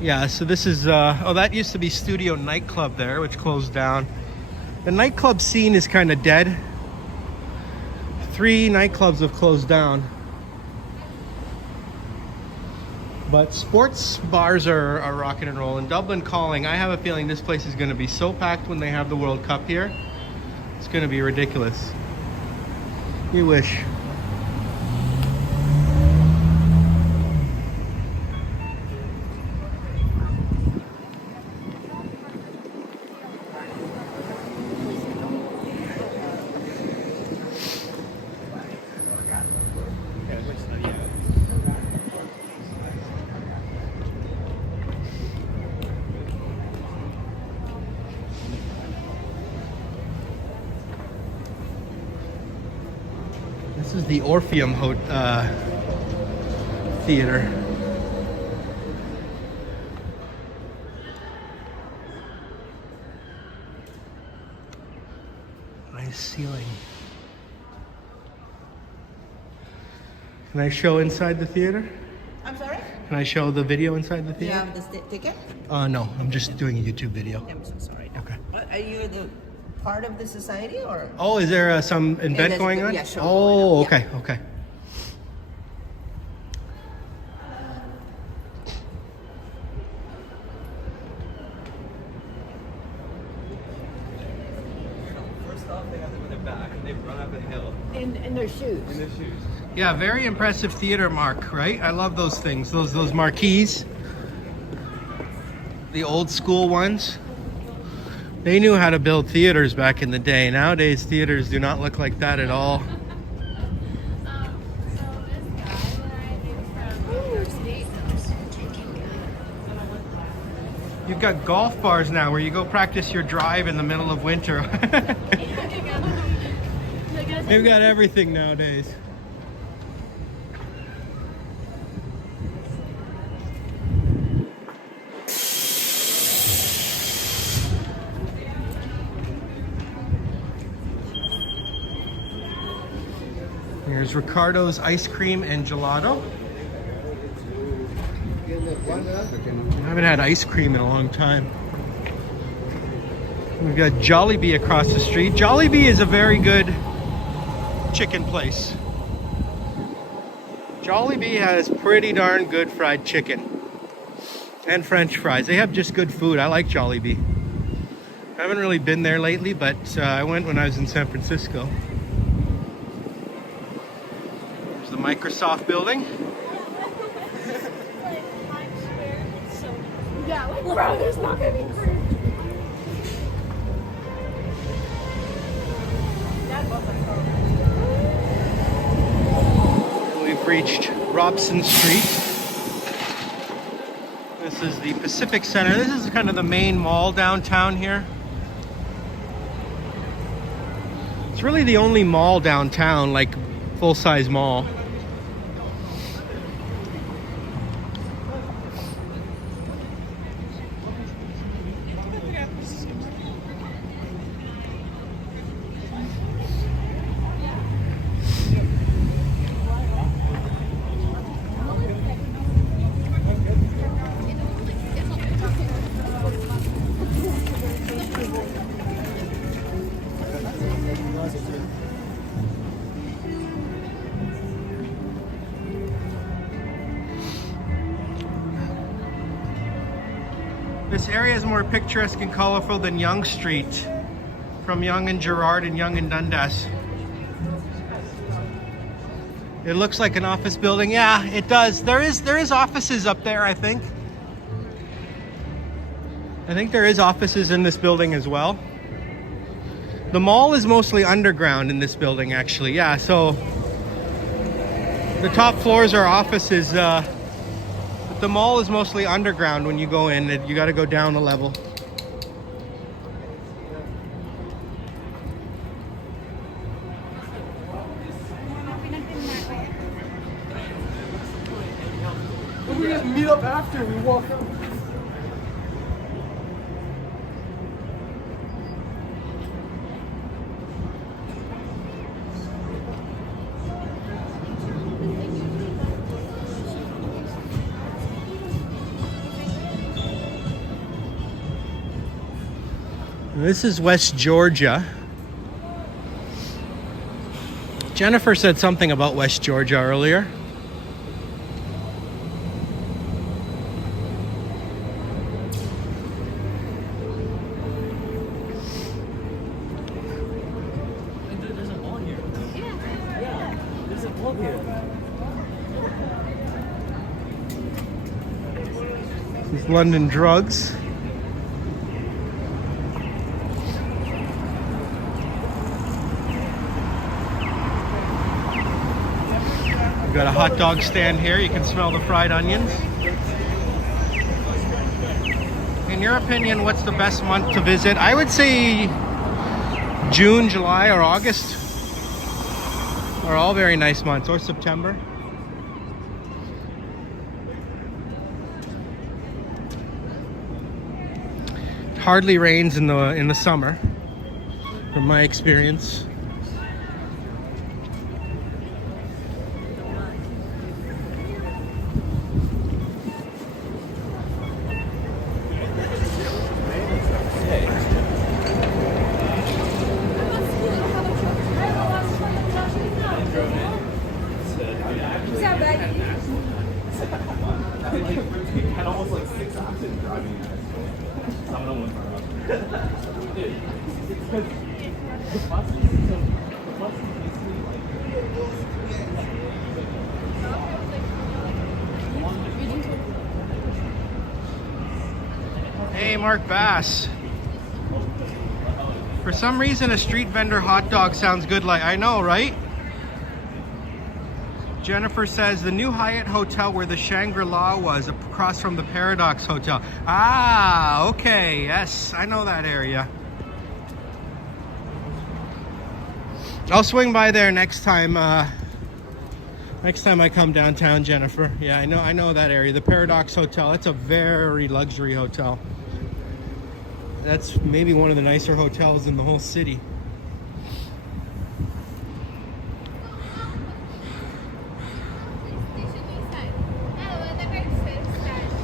Yeah, so this is, oh, that used to be Studio Nightclub there, which closed down. The nightclub scene is kind of dead. 3 nightclubs have closed down. But sports bars are rocking and rolling. Dublin calling. I have a feeling this place is going to be so packed when they have the World Cup here. It's going to be ridiculous. You wish. This is the Orpheum Theater. Nice ceiling. Can I show inside the theater? I'm sorry? Can I show the video inside the Do you theater? have the ticket? No, I'm just doing a YouTube video. I'm so sorry. Okay. Are you the part of the society or? Oh, is there some event there's going on? yeah, show Oh, going on. okay, okay. First off, they have them in their back and they run up a hill In their shoes. in their shoes. Yeah, very impressive theater, Mark, right? I love those things, those marquees. The old school ones. They knew how to build theaters back in the day. Nowadays, theaters do not look like that at all. You've got golf bars now where you go practice your drive in the middle of winter. They've got everything nowadays. Here's Ricardo's Ice Cream and Gelato. I haven't had ice cream in a long time. We've got Jollibee across the street. Jollibee is a very good chicken place. Jollibee has pretty darn good fried chicken and French fries. They have just good food. I like Jollibee. I haven't really been there lately, but I went when I was in San Francisco. There's the Microsoft building. Yeah, like, bro, there's not gonna be fruit. We've reached Robson Street. This is the Pacific Center. This is kind of the main mall downtown here. It's really the only mall downtown, like full-size mall. This area is more picturesque and colorful than Yonge Street, from Yonge and Gerrard and Yonge and Dundas. It looks like an office building. Yeah, it does. There is offices up there, I think. I think there is offices in this building as well. The mall is mostly underground in this building, actually. Yeah, so the top floors are offices. The mall is mostly underground when you go in. You got to go down a level. We just meet up after we walk out. This is West Georgia. Jennifer said something about West Georgia earlier. There's a mall here. Yeah, there's a mall here. This is London Drugs. We've got a hot dog stand here. You can smell the fried onions. In your opinion, what's the best month to visit? I would say June, July, or August are all very nice months, or September. It hardly rains in the summer, from my experience. And almost like 6 hours driving. Hey, Mark Bass. For some reason, a street vendor hot dog sounds good. Like, I know, right? Jennifer says the new Hyatt Hotel where the Shangri-La was, across from the Paradox Hotel. Ah, okay, yes, I know that area. I'll swing by there next time. Next time I come downtown, Jennifer. Yeah, I know that area. The Paradox Hotel. It's a very luxury hotel. That's maybe one of the nicer hotels in the whole city.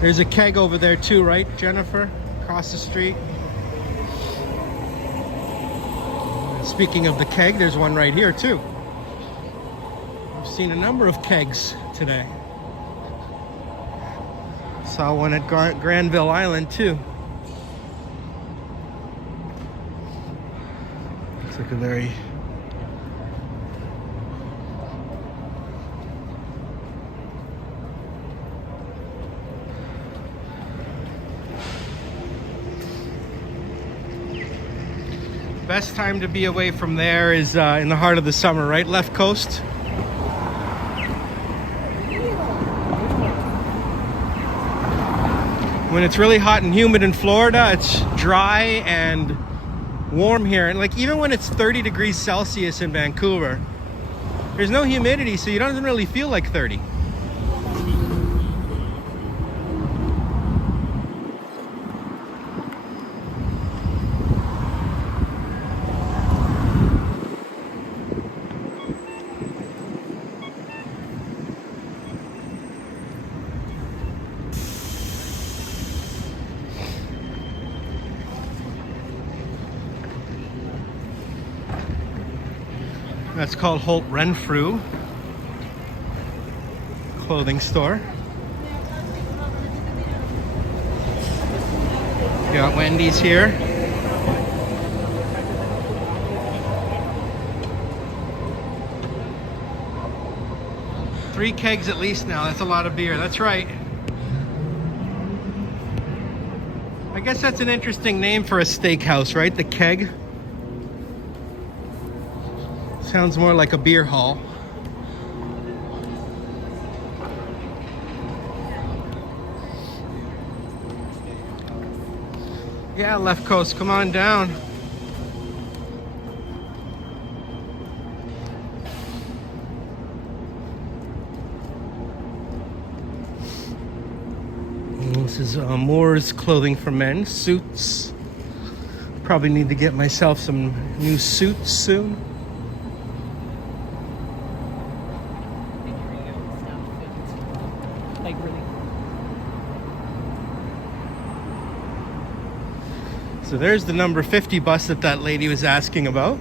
There's a keg over there too, right, Jennifer? Across the street. Speaking of the keg, there's one right here too. I've seen a number of kegs today. Saw one at Granville Island too. Looks like a very best time to be away from there is in the heart of the summer, right? Left coast. When it's really hot and humid in Florida, it's dry and warm here. And like even when it's 30 degrees Celsius in Vancouver, there's no humidity, so you don't really feel like 30. That's called Holt Renfrew clothing store. Got Wendy's here. Three kegs at least now. That's a lot of beer. That's right. I guess that's an interesting name for a steakhouse, right? The Keg. Sounds more like a beer hall. Yeah, left coast, come on down. This is Moore's clothing for men, suits. Probably need to get myself some new suits soon. So there's the number 50 bus that lady was asking about.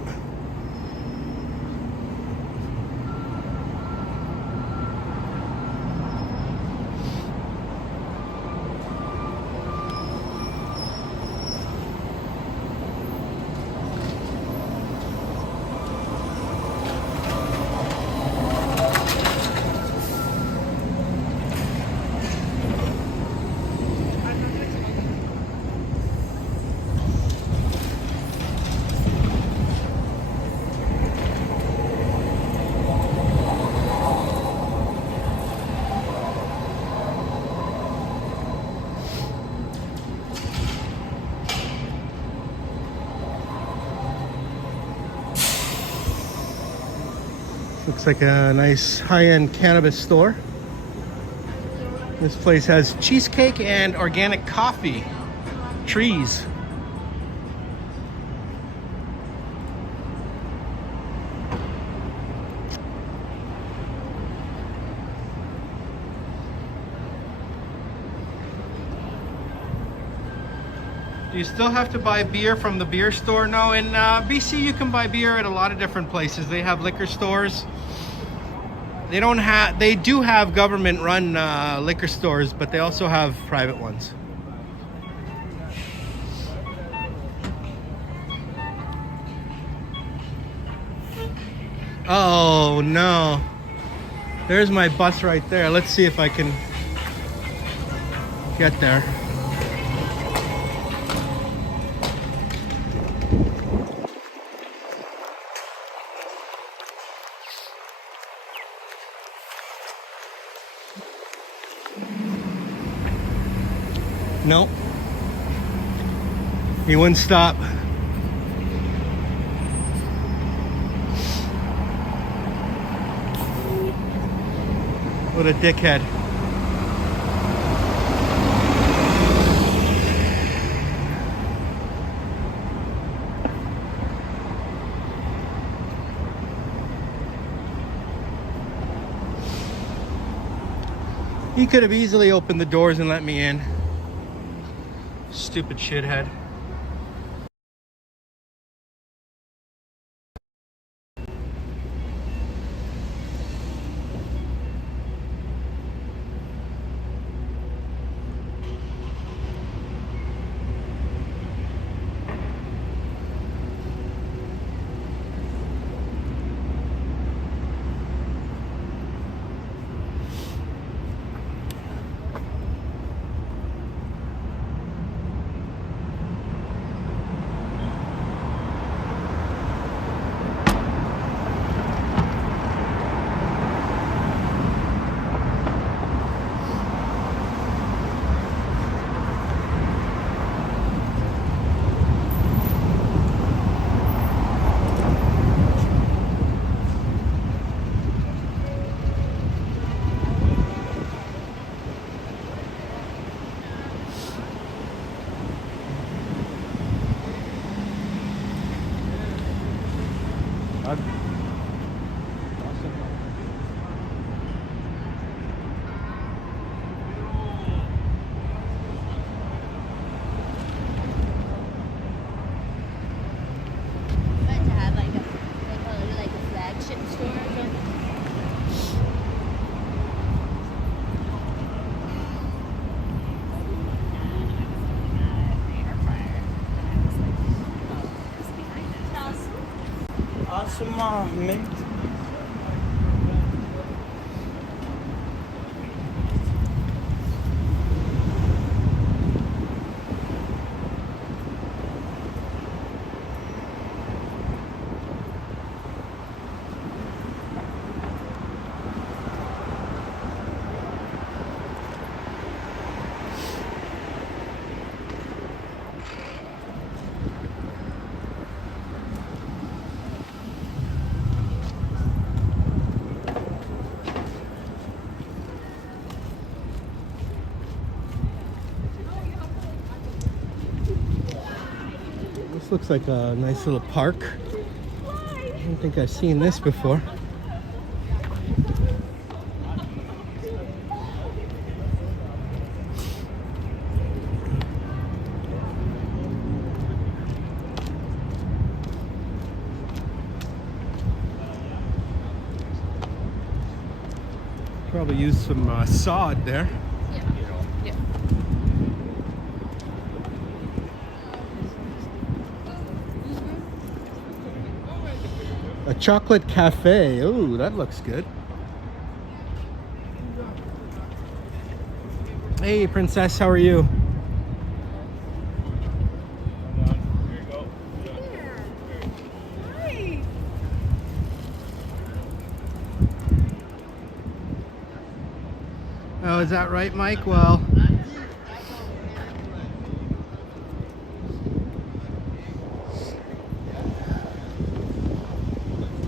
Looks like a nice high-end cannabis store. This place has cheesecake and organic coffee trees. Do you still have to buy beer from the beer store? No, in BC you can buy beer at a lot of different places. They have liquor stores. They do have government-run liquor stores, but they also have private ones. Oh no. There's my bus right there. Let's see if I can get there. Nope. He wouldn't stop. What a dickhead. He could have easily opened the doors and let me in. Stupid shithead. But to have like a flagship store. Awesome, mate. This looks like a nice little park. I don't think I've seen this before. Probably use some sod there. A chocolate cafe. Ooh, that looks good. Hey, princess, how are you? Hi. Oh, is that right, Mike? Well,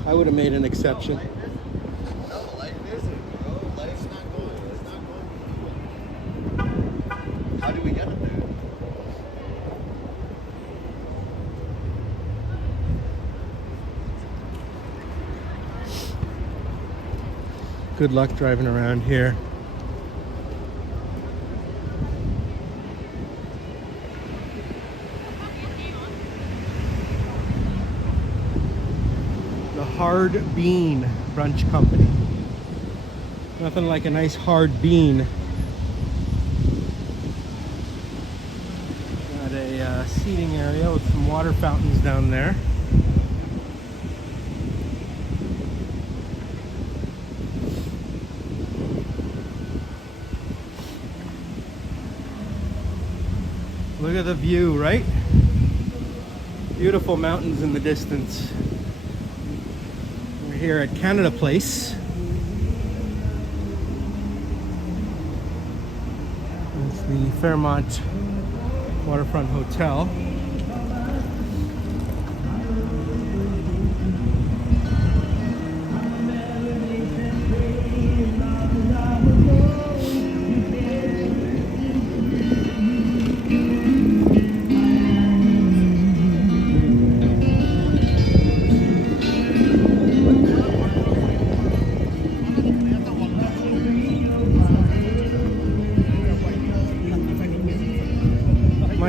I would have made an exception. No, life isn't, bro. Life's not going. It's not going. How do we get it there? Good luck driving around here. The Hard Bean Brunch Company. Nothing like a nice hard bean. Got a seating area with some water fountains down there. Look at the view, right? Beautiful mountains in the distance. We're here at Canada Place. It's the Fairmont Waterfront Hotel.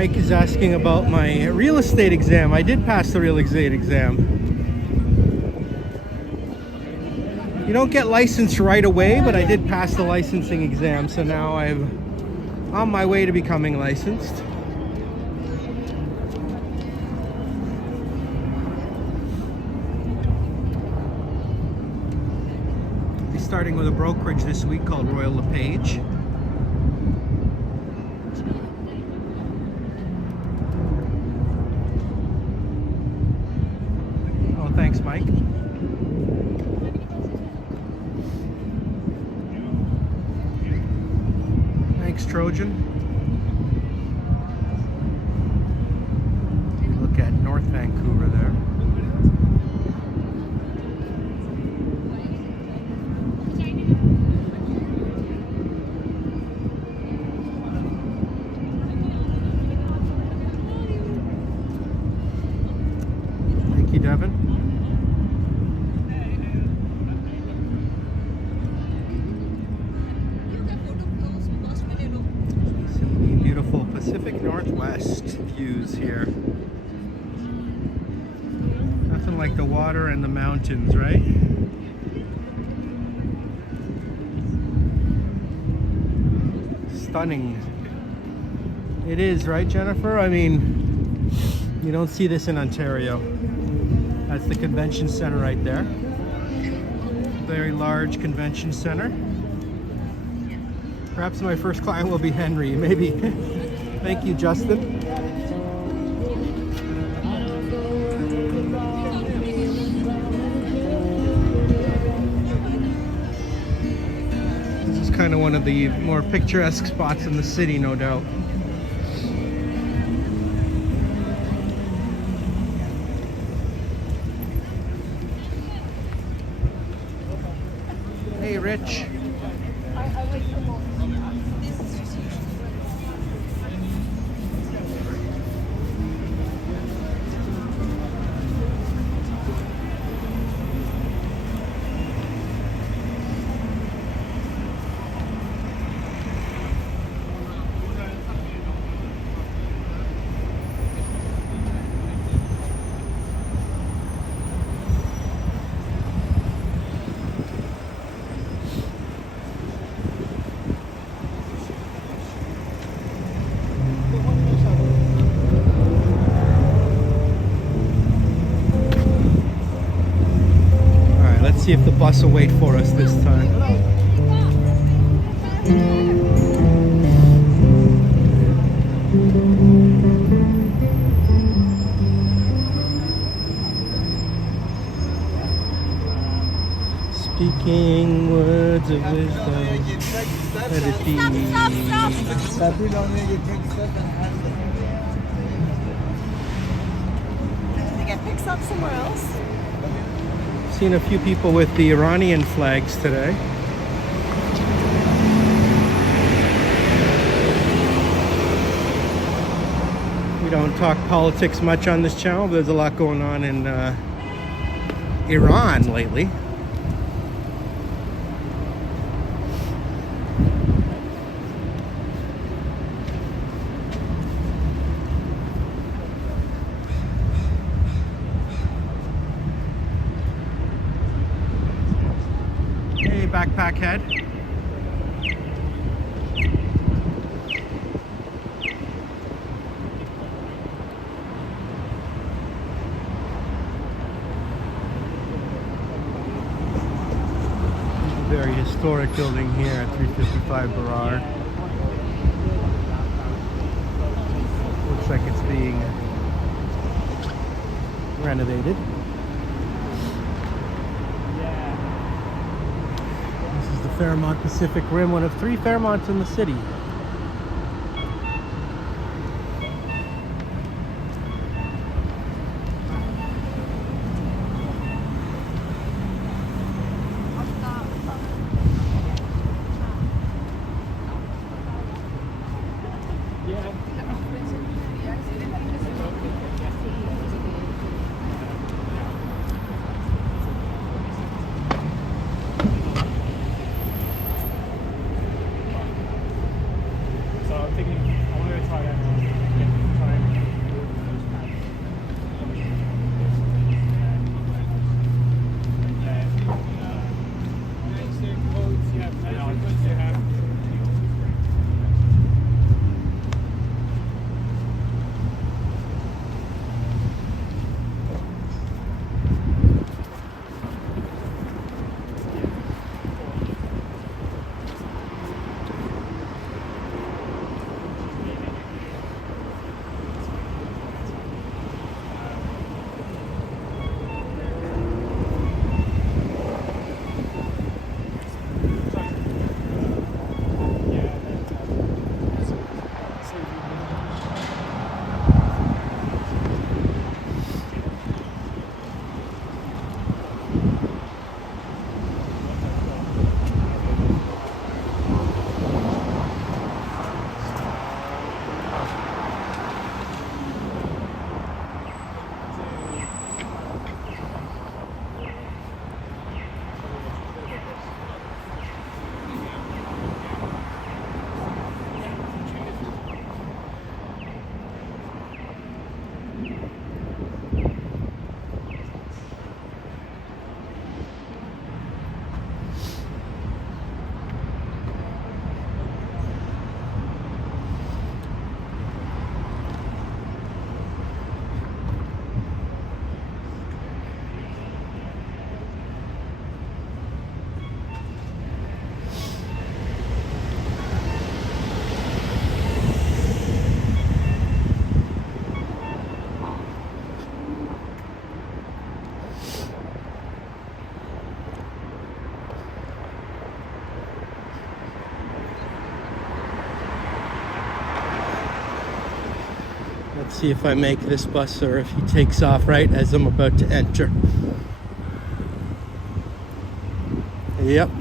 Mike is asking about my real estate exam. I did pass the real estate exam. You don't get licensed right away, but I did pass the licensing exam, so now I'm on my way to becoming licensed. I'll be starting with a brokerage this week called Royal LePage. Oh, thanks, Mike. Thanks, Trojan. Look at North Vancouver there. Thank you, Devin. Beautiful Pacific Northwest views here. Nothing like the water and the mountains, right? Stunning. It is, right, Jennifer? I mean, you don't see this in Ontario. That's the convention center right there. Very large convention center. Perhaps my first client will be Henry, maybe. Thank you, Justin. This is kind of one of the more picturesque spots in the city, no doubt. Hey, Rich. See if the bus will wait for us this time. Speaking words of wisdom, let it be. Stop. They get picked up somewhere else. Seen a few people with the Iranian flags today. We don't talk politics much on this channel, but there's a lot going on in Iran lately. Backpack head. Very historic building here at 355 Burrard. Looks like it's being renovated. Fairmont Pacific Rim, one of 3 Fairmonts in the city. See if I make this bus or if he takes off right as I'm about to enter. Yep.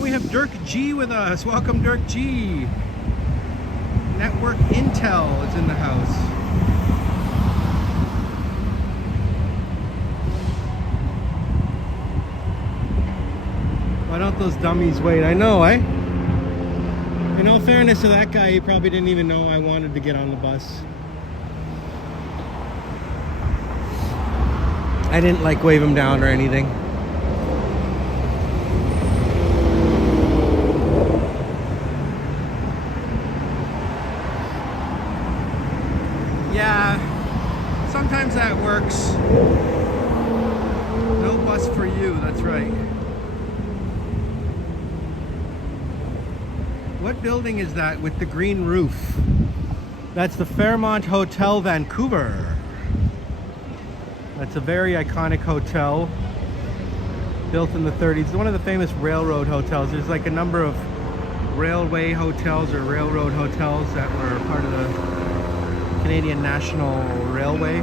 We have Dirk G with us. Welcome, Dirk G. Network Intel is in the house. Why don't those dummies wait? I know, eh? In all fairness to that guy, he probably didn't even know I wanted to get on the bus. I didn't like wave him down or anything. Yeah, sometimes that works. No bus for you, that's right. What building is that with the green roof? That's the Fairmont Hotel, Vancouver. That's a very iconic hotel, built in the 30s. It's one of the famous railroad hotels. There's like a number of railway hotels or railroad hotels that were part of the Canadian National Railway.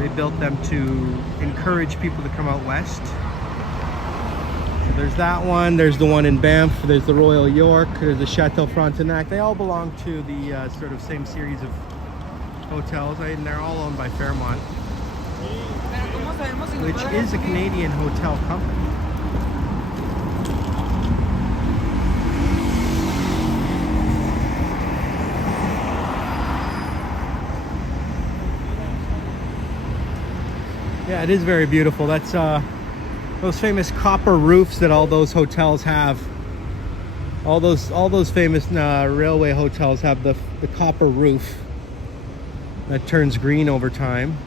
They built them to encourage people to come out west. So there's that one, there's the one in Banff, there's the Royal York, there's the Chateau Frontenac. They all belong to the sort of same series of hotels, and they're all owned by Fairmont, which is a Canadian hotel company. Yeah, it is very beautiful. That's those famous copper roofs that all those hotels have. All those famous railway hotels have the copper roof that turns green over time.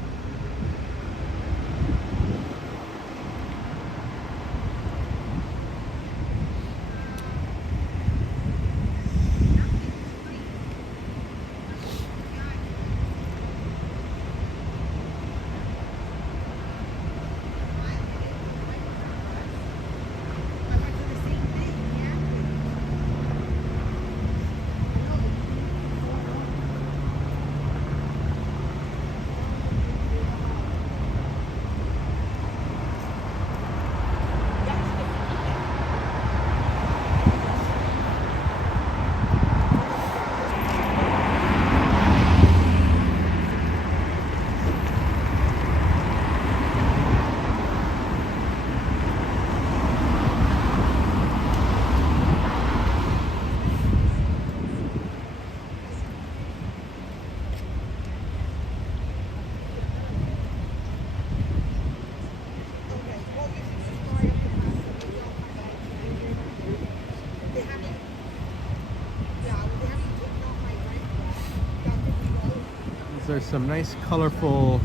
There's some nice colorful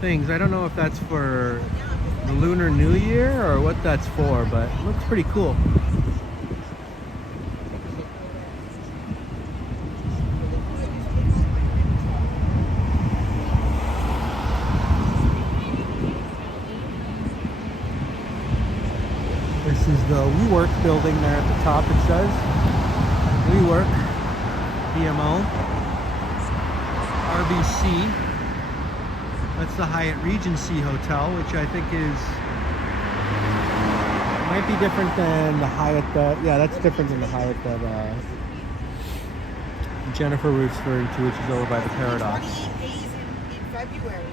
things. I don't know if that's for the Lunar New Year or what that's for, but it looks pretty cool. This is the WeWork building there at the top, it says. WeWork, BMO. RBC. That's the Hyatt Regency Hotel, which I think might be different than the Hyatt that, yeah, that's different than the Hyatt that Jennifer was referring to, which is over by the Paradox. 28 days in February.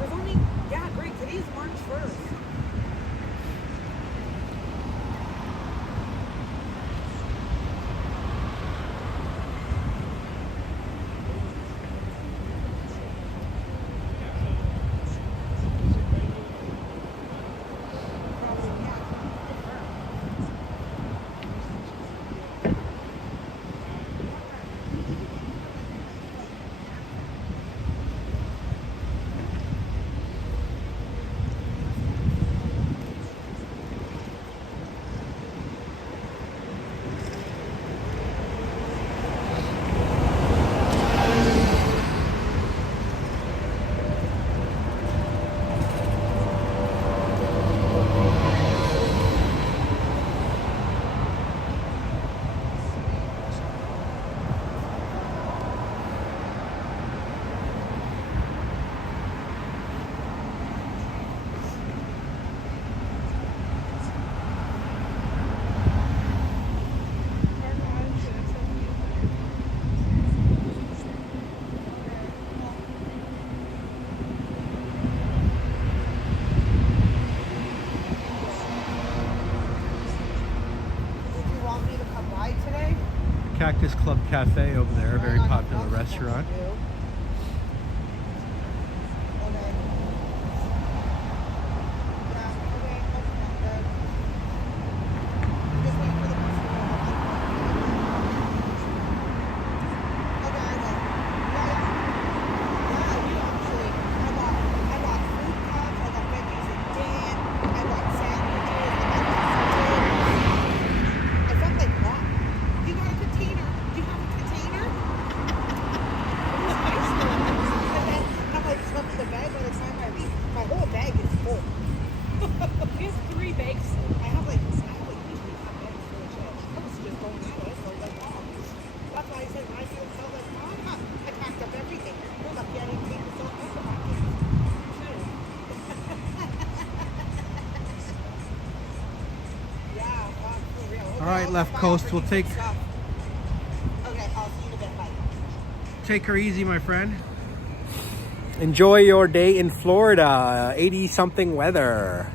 There's only, yeah, great. Today's March 1st. Cactus Club Cafe over there, a very popular restaurant. All right, left coast. We'll take her easy, my friend. Enjoy your day in Florida. 80-something weather.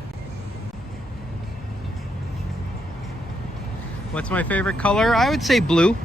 What's my favorite color? I would say blue.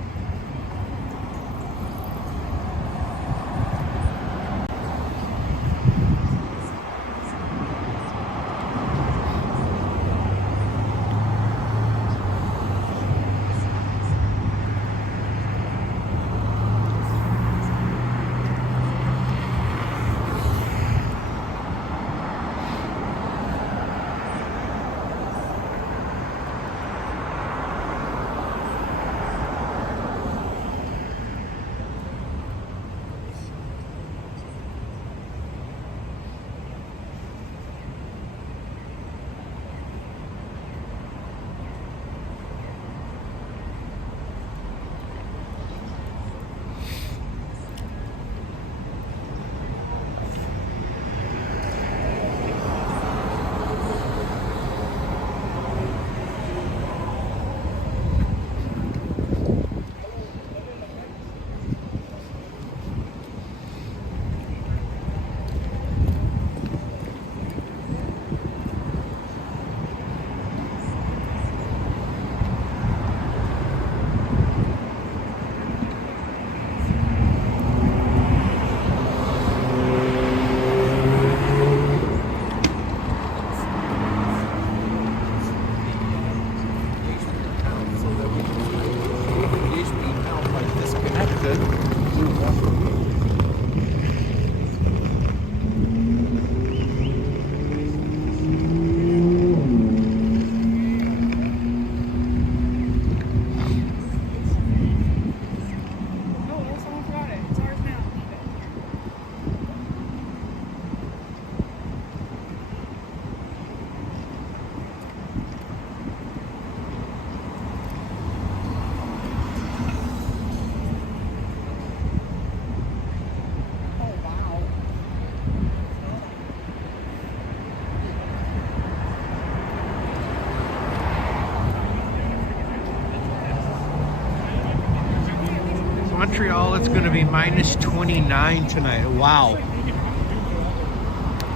Montreal, it's going to be minus 29 tonight. Wow.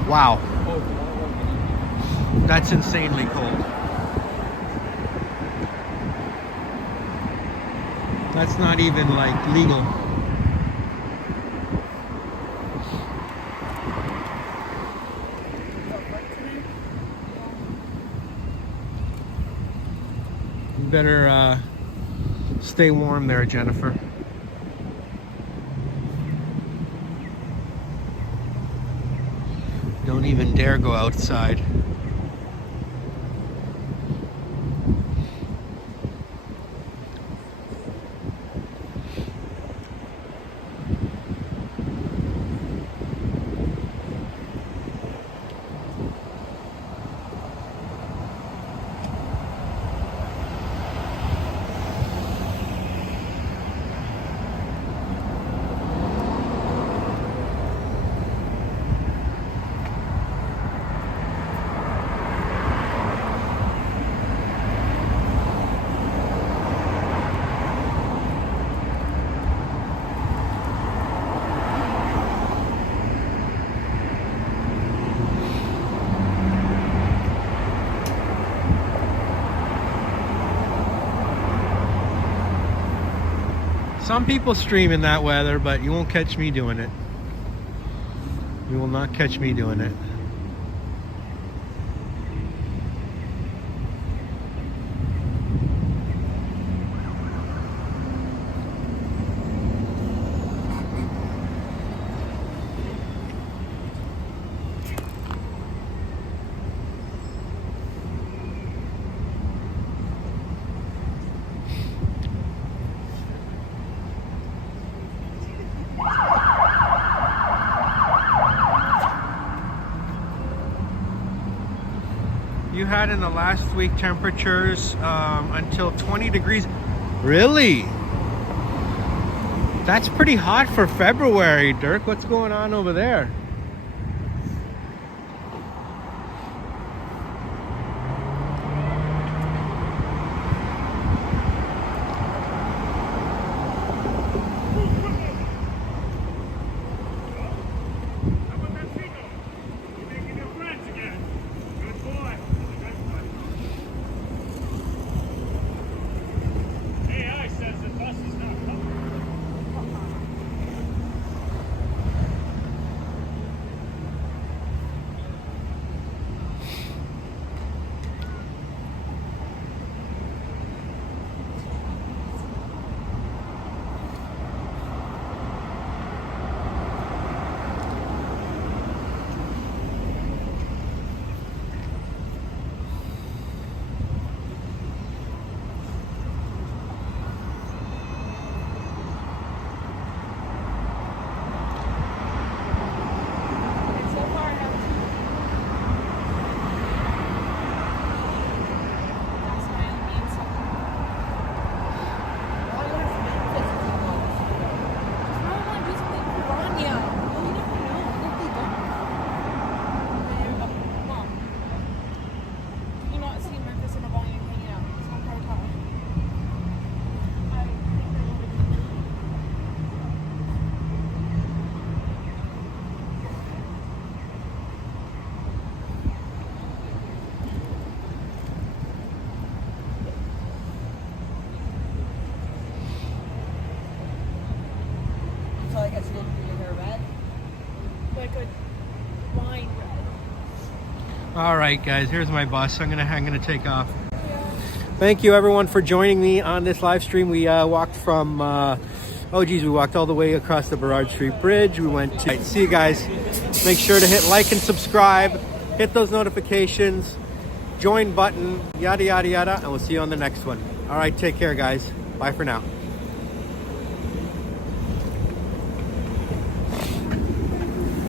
Wow. That's insanely cold. That's not even like legal. You better stay warm there, Jennifer. Don't even dare go outside. Some people stream in that weather, but you won't catch me doing it. You will not catch me doing it. You had in the last week temperatures until 20 degrees. Really? That's pretty hot for February, Dirk. What's going on over there? All right, guys, here's my bus. I'm gonna take off. Thank you, everyone, for joining me on this live stream. We walked from, we walked all the way across the Burrard Street Bridge. We went to, right, see you guys. Make sure to hit like and subscribe, hit those notifications, join button, yada, yada, yada, and we'll see you on the next one. All right, take care, guys. Bye for now.